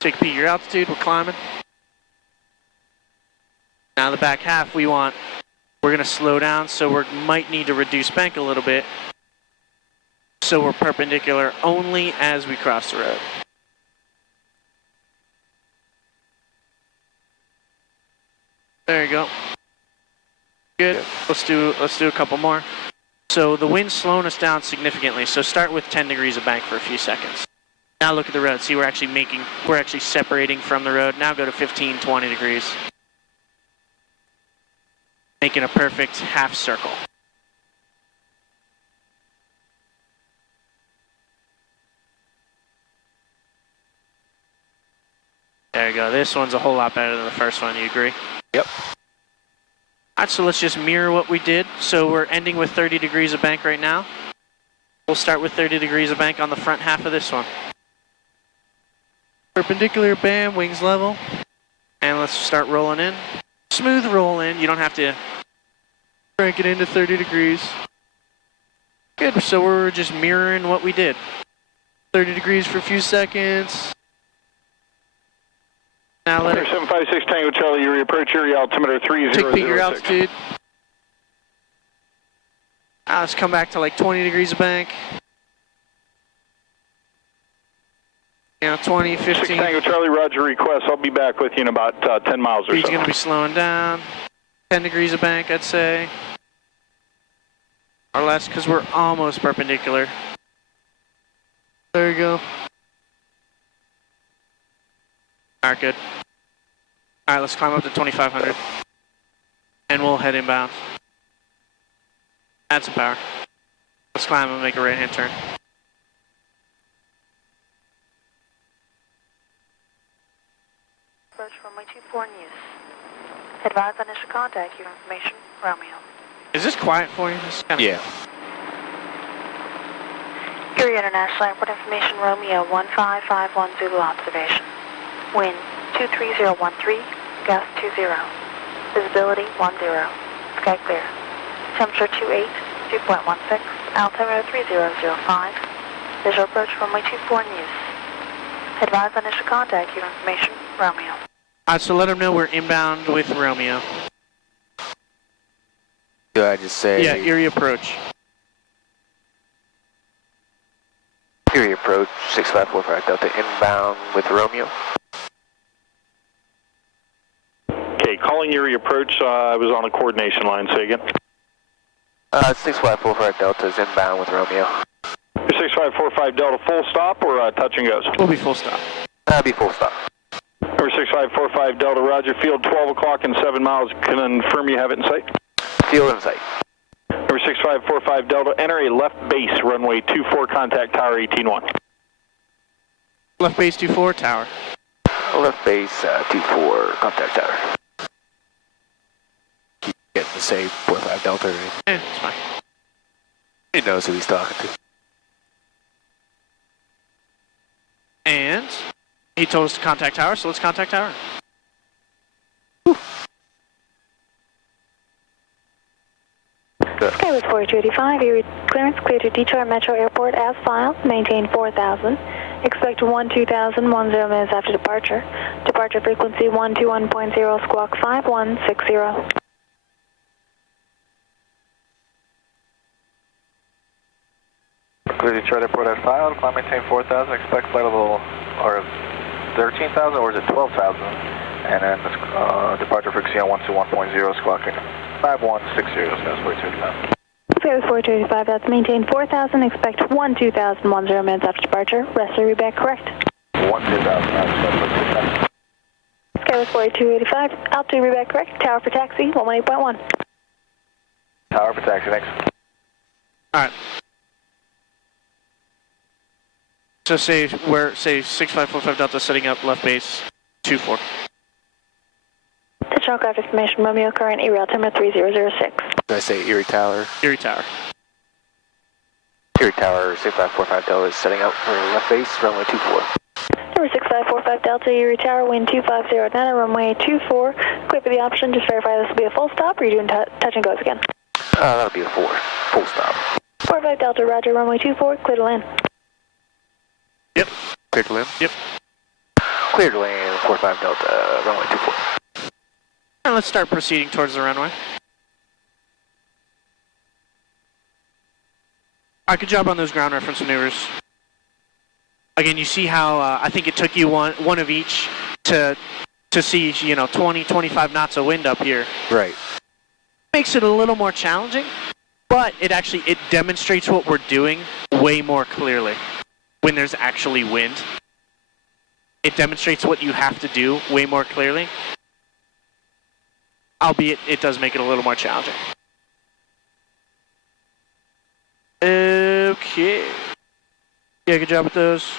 Take a peek at your altitude. We're climbing. Now the back half, we're going to slow down, so we might need to reduce bank a little bit. So we're perpendicular only as we cross the road. There you go. Good. Let's do a couple more. So the wind's slowing us down significantly. So start with 10 degrees of bank for a few seconds. Now look at the road. See, we're actually separating from the road. Now go to 15, 20 degrees. Making a perfect half circle. There you go. This one's a whole lot better than the first one. You agree? Yep. Alright, so let's just mirror what we did. So we're ending with 30 degrees of bank right now. We'll start with 30 degrees of bank on the front half of this one. Perpendicular, bam, wings level. And let's start rolling in. Smooth roll in. You don't have to crank it into 30 degrees. Good, so we're just mirroring what we did. 30 degrees for a few seconds. Now let it... 756 Tango Charlie, you approach area altimeter 3006. Take peak your altitude. Now let's come back to like 20 degrees of bank. You know, 20, 15. 6 Tango Charlie, roger, request. I'll be back with you in about 10 miles or so. Speed's going to be slowing down. 10 degrees of bank, I'd say. Or less, because we're almost perpendicular. There you go. Alright, good. Alright, let's climb up to 2500. And we'll head inbound. Add some power. Let's climb and make a right-hand turn. Approach runway 24 in use. Advise on initial contact, your information, Romeo. Is this quiet for you? This is kind of... Yeah. KERI International Airport information, Romeo 1551 Zulu observation. Wind 23013, gust 20. Visibility 10. Sky clear. Temperature 28, 2.16, altimeter 3005. Visual approach runway 24 in use. Advise on initial contact, your information, Romeo. Alright, so let them know we're inbound with Romeo. Do I just say... Yeah, Erie approach. KERI approach 6545 Delta inbound with Romeo. Okay, calling Erie approach. I was on a coordination line. Say again. 6545 Delta is inbound with Romeo. 6545 Delta full stop or touch and goes? We'll be full stop. That'll be full stop. Number 6545 Delta, roger, field 12 o'clock and 7 miles. Confirm you have it in sight? Field in sight. Number 6545 Delta, enter a left base, runway 24, contact tower 181. Left base 24, tower. Left base 24, contact tower. Keep getting to say 45 Delta. It's fine. He knows who he's talking to. And he told us to contact tower, so let's contact tower. Skywest 4285, Erie clearance clear to Detroit Metro Airport as filed. Maintain 4000. Expect 12,000, 10 minutes after departure. Departure frequency 121.0, squawk 5160. Clear Detroit Airport as filed. Climb maintain 4000. Expect flight level or 13,000 or is it 12,000? And then departure frequency on 121.0, squawking 5160. Skywest 4285. Skywest 4285, that's maintain 4000. Expect 12,000, 10 minutes after departure. Rest of reback correct. 12,000. Skywest 4285, altitude reback correct. Tower for taxi 118.1. Tower for taxi, thanks. Alright. So say 6545 Delta setting up left base 24. Touchdown craft information, Romeo current Erie altimeter 3006. Did I say Erie Tower? Erie Tower. KERI Tower 6545 Delta is setting up for left base, runway 24. Number 6545 Delta, Erie Tower, wind 2509, runway 24. Clear for the option, just verify this will be a full stop, or are you doing touch and goes again? That'll be a full stop. 45 Delta, roger, runway 24, clear to land. Yep. Clear to land? Yep. Clear to land, 45 Delta, runway 24. And let's start proceeding towards the runway. Alright, good job on those ground reference maneuvers. Again, you see how I think it took you one of each to see, 20, 25 knots of wind up here. Right. Makes it a little more challenging, but it demonstrates what we're doing way more clearly when there's actually wind. It demonstrates what you have to do way more clearly. Albeit, it does make it a little more challenging. Okay. Yeah, good job with those.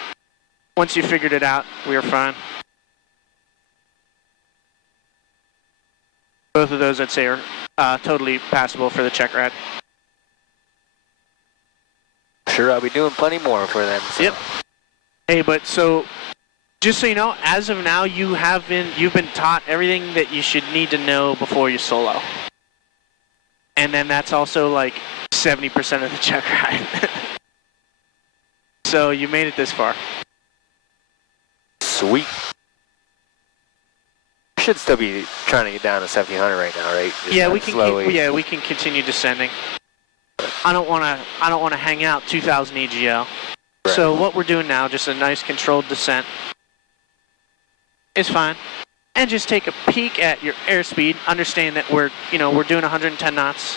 Once you figured it out, we were fine. Both of those, I'd say, are totally passable for the check ride. Sure, I'll be doing plenty more for them. So. Yep. Hey, but so, just so you know, as of now, you've been taught everything that you should need to know before you solo. And then that's also like 70% of the check ride. So you made it this far. Sweet. Should still be trying to get down to 1700 right now, right? Just Yeah, we can. slowly. We can continue descending. I don't want to hang out 2,000 EGL. Right. So what we're doing now, just a nice controlled descent, is fine. And just take a peek at your airspeed. Understand that we're doing 110 knots,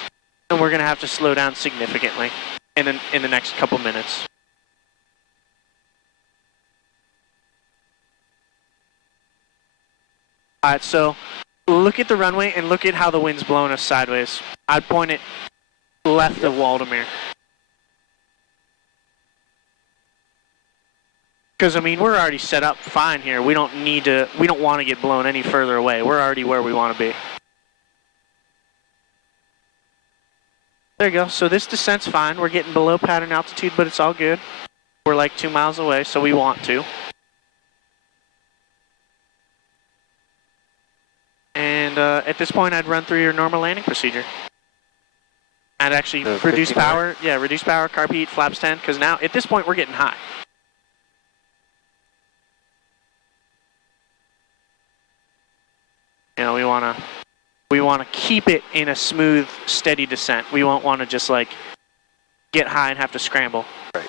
and we're gonna have to slow down significantly in the next couple minutes. All right, so look at the runway and look at how the wind's blowing us sideways. I'd point it left of Waldemar. Because, I mean, we're already set up fine here. We don't want to get blown any further away. We're already where we want to be. There you go. So this descent's fine. We're getting below pattern altitude, but it's all good. We're like 2 miles away, so we want to. And at this point, I'd run through your normal landing procedure. I'd actually reduce power. Yeah, reduce power, carb heat, flaps 10, because now, at this point, we're getting high. You know, we wanna keep it in a smooth, steady descent. We won't want to just like get high and have to scramble. Right.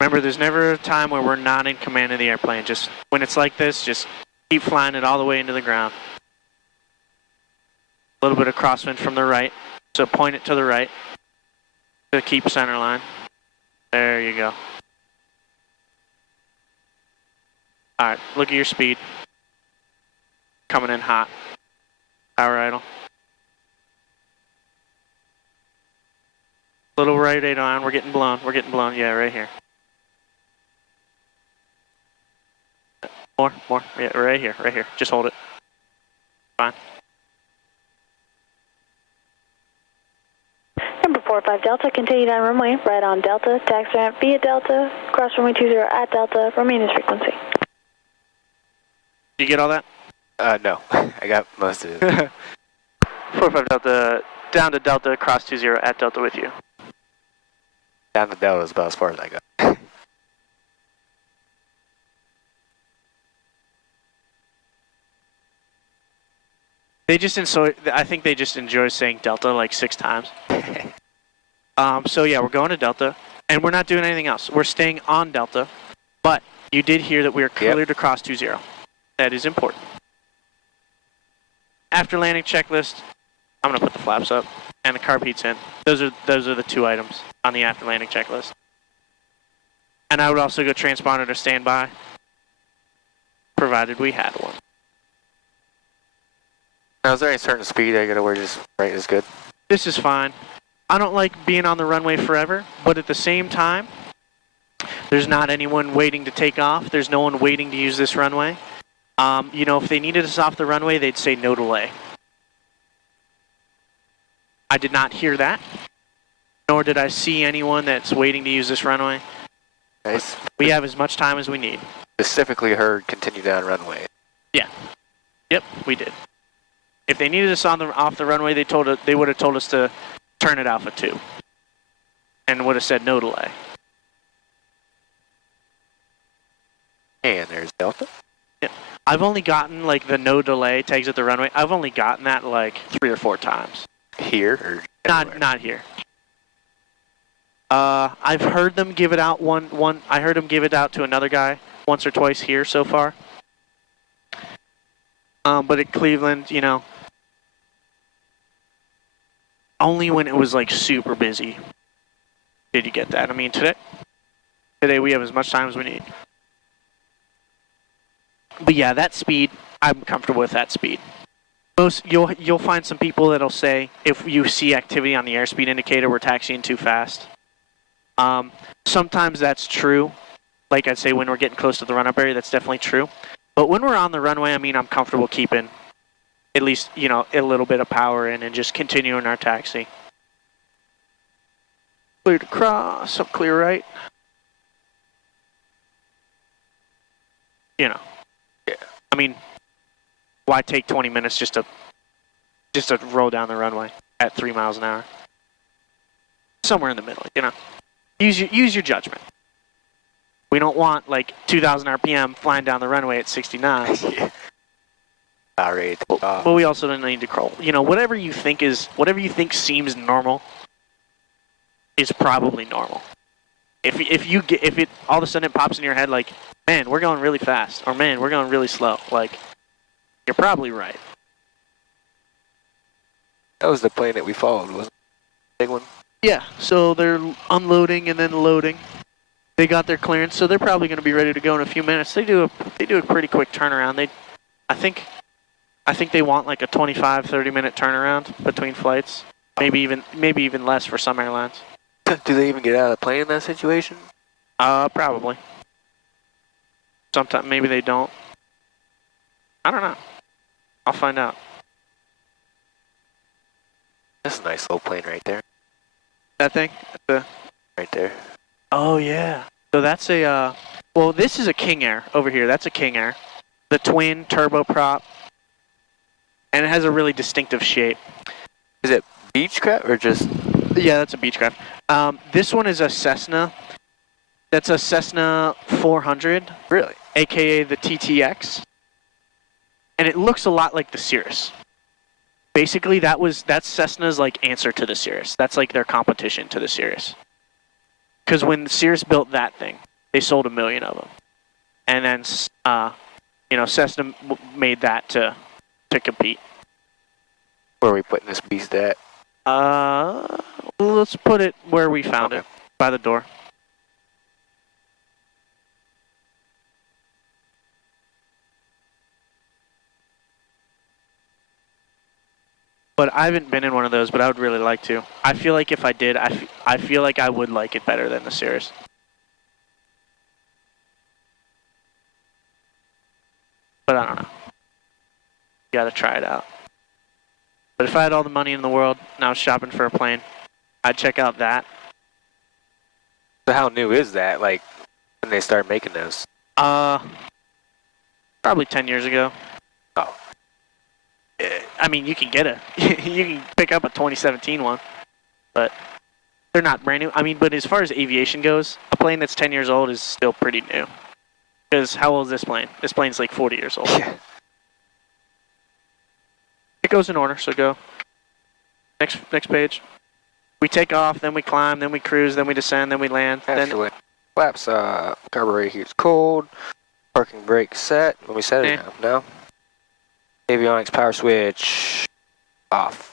Remember, there's never a time where we're not in command of the airplane. Just when it's like this, just keep flying it all the way into the ground. A little bit of crosswind from the right, so point it to the right to keep center line. There you go. All right, look at your speed. Coming in hot. Power idle. Little right 8 on. We're getting blown. We're getting blown. Yeah, right here. More. Yeah, right here. Just hold it. Fine. Number 45 Delta, continue down runway, right on Delta, taxi ramp via Delta, cross runway 20 at Delta, remain as frequency. Did you get all that? No, I got most of it. 45 Delta, down to Delta, cross 20 at Delta with you. Down to Delta is about as far as I got. I think they just enjoy saying Delta like 6 times. So yeah, we're going to Delta, and we're not doing anything else. We're staying on Delta, but you did hear that we are cleared to cross 20. That is important. After landing checklist, I'm going to put the flaps up and the carb heat's in. Those are the 2 items on the after landing checklist. And I would also go transponder to standby, provided we had one. Now, is there any certain speed I gotta wear just right is good? This is fine. I don't like being on the runway forever, but at the same time, there's not anyone waiting to take off. There's no one waiting to use this runway. You know, if they needed us off the runway, they'd say no delay. I did not hear that, nor did I see anyone that's waiting to use this runway. Nice. We have as much time as we need. Specifically heard continue down runway. Yeah. Yep, we did. If they needed us off the runway, they would have told us to turn it Alpha 2, and would have said no delay. And there's Delta. Yeah. I've only gotten like the no delay tags at the runway. I've only gotten that like 3 or 4 times. Here or not here. I've heard them give it out I heard them give it out to another guy once or twice here so far. But at Cleveland, you know, only when it was like super busy did you get that. I mean, today we have as much time as we need. But yeah, that speed, I'm comfortable with that speed. You'll find some people that'll say if you see activity on the airspeed indicator, we're taxiing too fast. Sometimes that's true. Like I'd say when we're getting close to the run-up area, that's definitely true. But when we're on the runway, I mean, I'm comfortable keeping at least, you know, a little bit of power in and just continuing our taxi. Clear to cross, up clear right. You know, yeah. I mean, why take 20 minutes just to roll down the runway at 3 miles an hour? Somewhere in the middle, you know. Use your judgment. We don't want like 2,000 RPM flying down the runway at 60 knots. Yeah. All right. But we also don't need to crawl. You know, whatever you think seems normal is probably normal. If it all of a sudden it pops in your head like, man, we're going really fast, or man, we're going really slow, like, you're probably right. That was the plane that we followed, wasn't it? Big one? Yeah, so they're unloading and then loading. They got their clearance, so they're probably going to be ready to go in a few minutes. They do a pretty quick turnaround. I think they want like a 25-30 minute turnaround between flights. Maybe even less for some airlines. Do they even get out of the plane in that situation? Probably. Sometimes maybe they don't. I don't know. I'll find out. That's a nice little plane right there. That thing? Right there. Oh, yeah. So that's a, well, this is a King Air over here. That's a King Air. The twin turboprop. And it has a really distinctive shape. Is it Beechcraft or just? Yeah, that's a Beechcraft. This one is a Cessna. That's a Cessna 400. Really? AKA the TTX. And it looks a lot like the Cirrus. Basically, that's Cessna's like answer to the Cirrus. That's like their competition to the Cirrus. Because when Cirrus built that thing, they sold 1 million of them, and then you know, Cessna made that to compete. Where are we putting this beast at? Let's put it where we found it, by the door. But I haven't been in one of those, but I would really like to. I feel like if I did, I feel like I would like it better than the Cirrus. But I don't know. You gotta try it out. But if I had all the money in the world and I was shopping for a plane, I'd check out that. So how new is that? Like, when they started making those? Probably 10 years ago. Oh. I mean, you can you can pick up a 2017 one, but they're not brand new. I mean, but as far as aviation goes, a plane that's 10 years old is still pretty new. Because how old is this plane? This plane's like 40 years old. Yeah. It goes in order, so go. Next page. We take off, then we climb, then we cruise, then we descend, then we land. Actually, flaps, carburetor here's cold. Parking brake set. When we set it now. No. Avionics power switch off.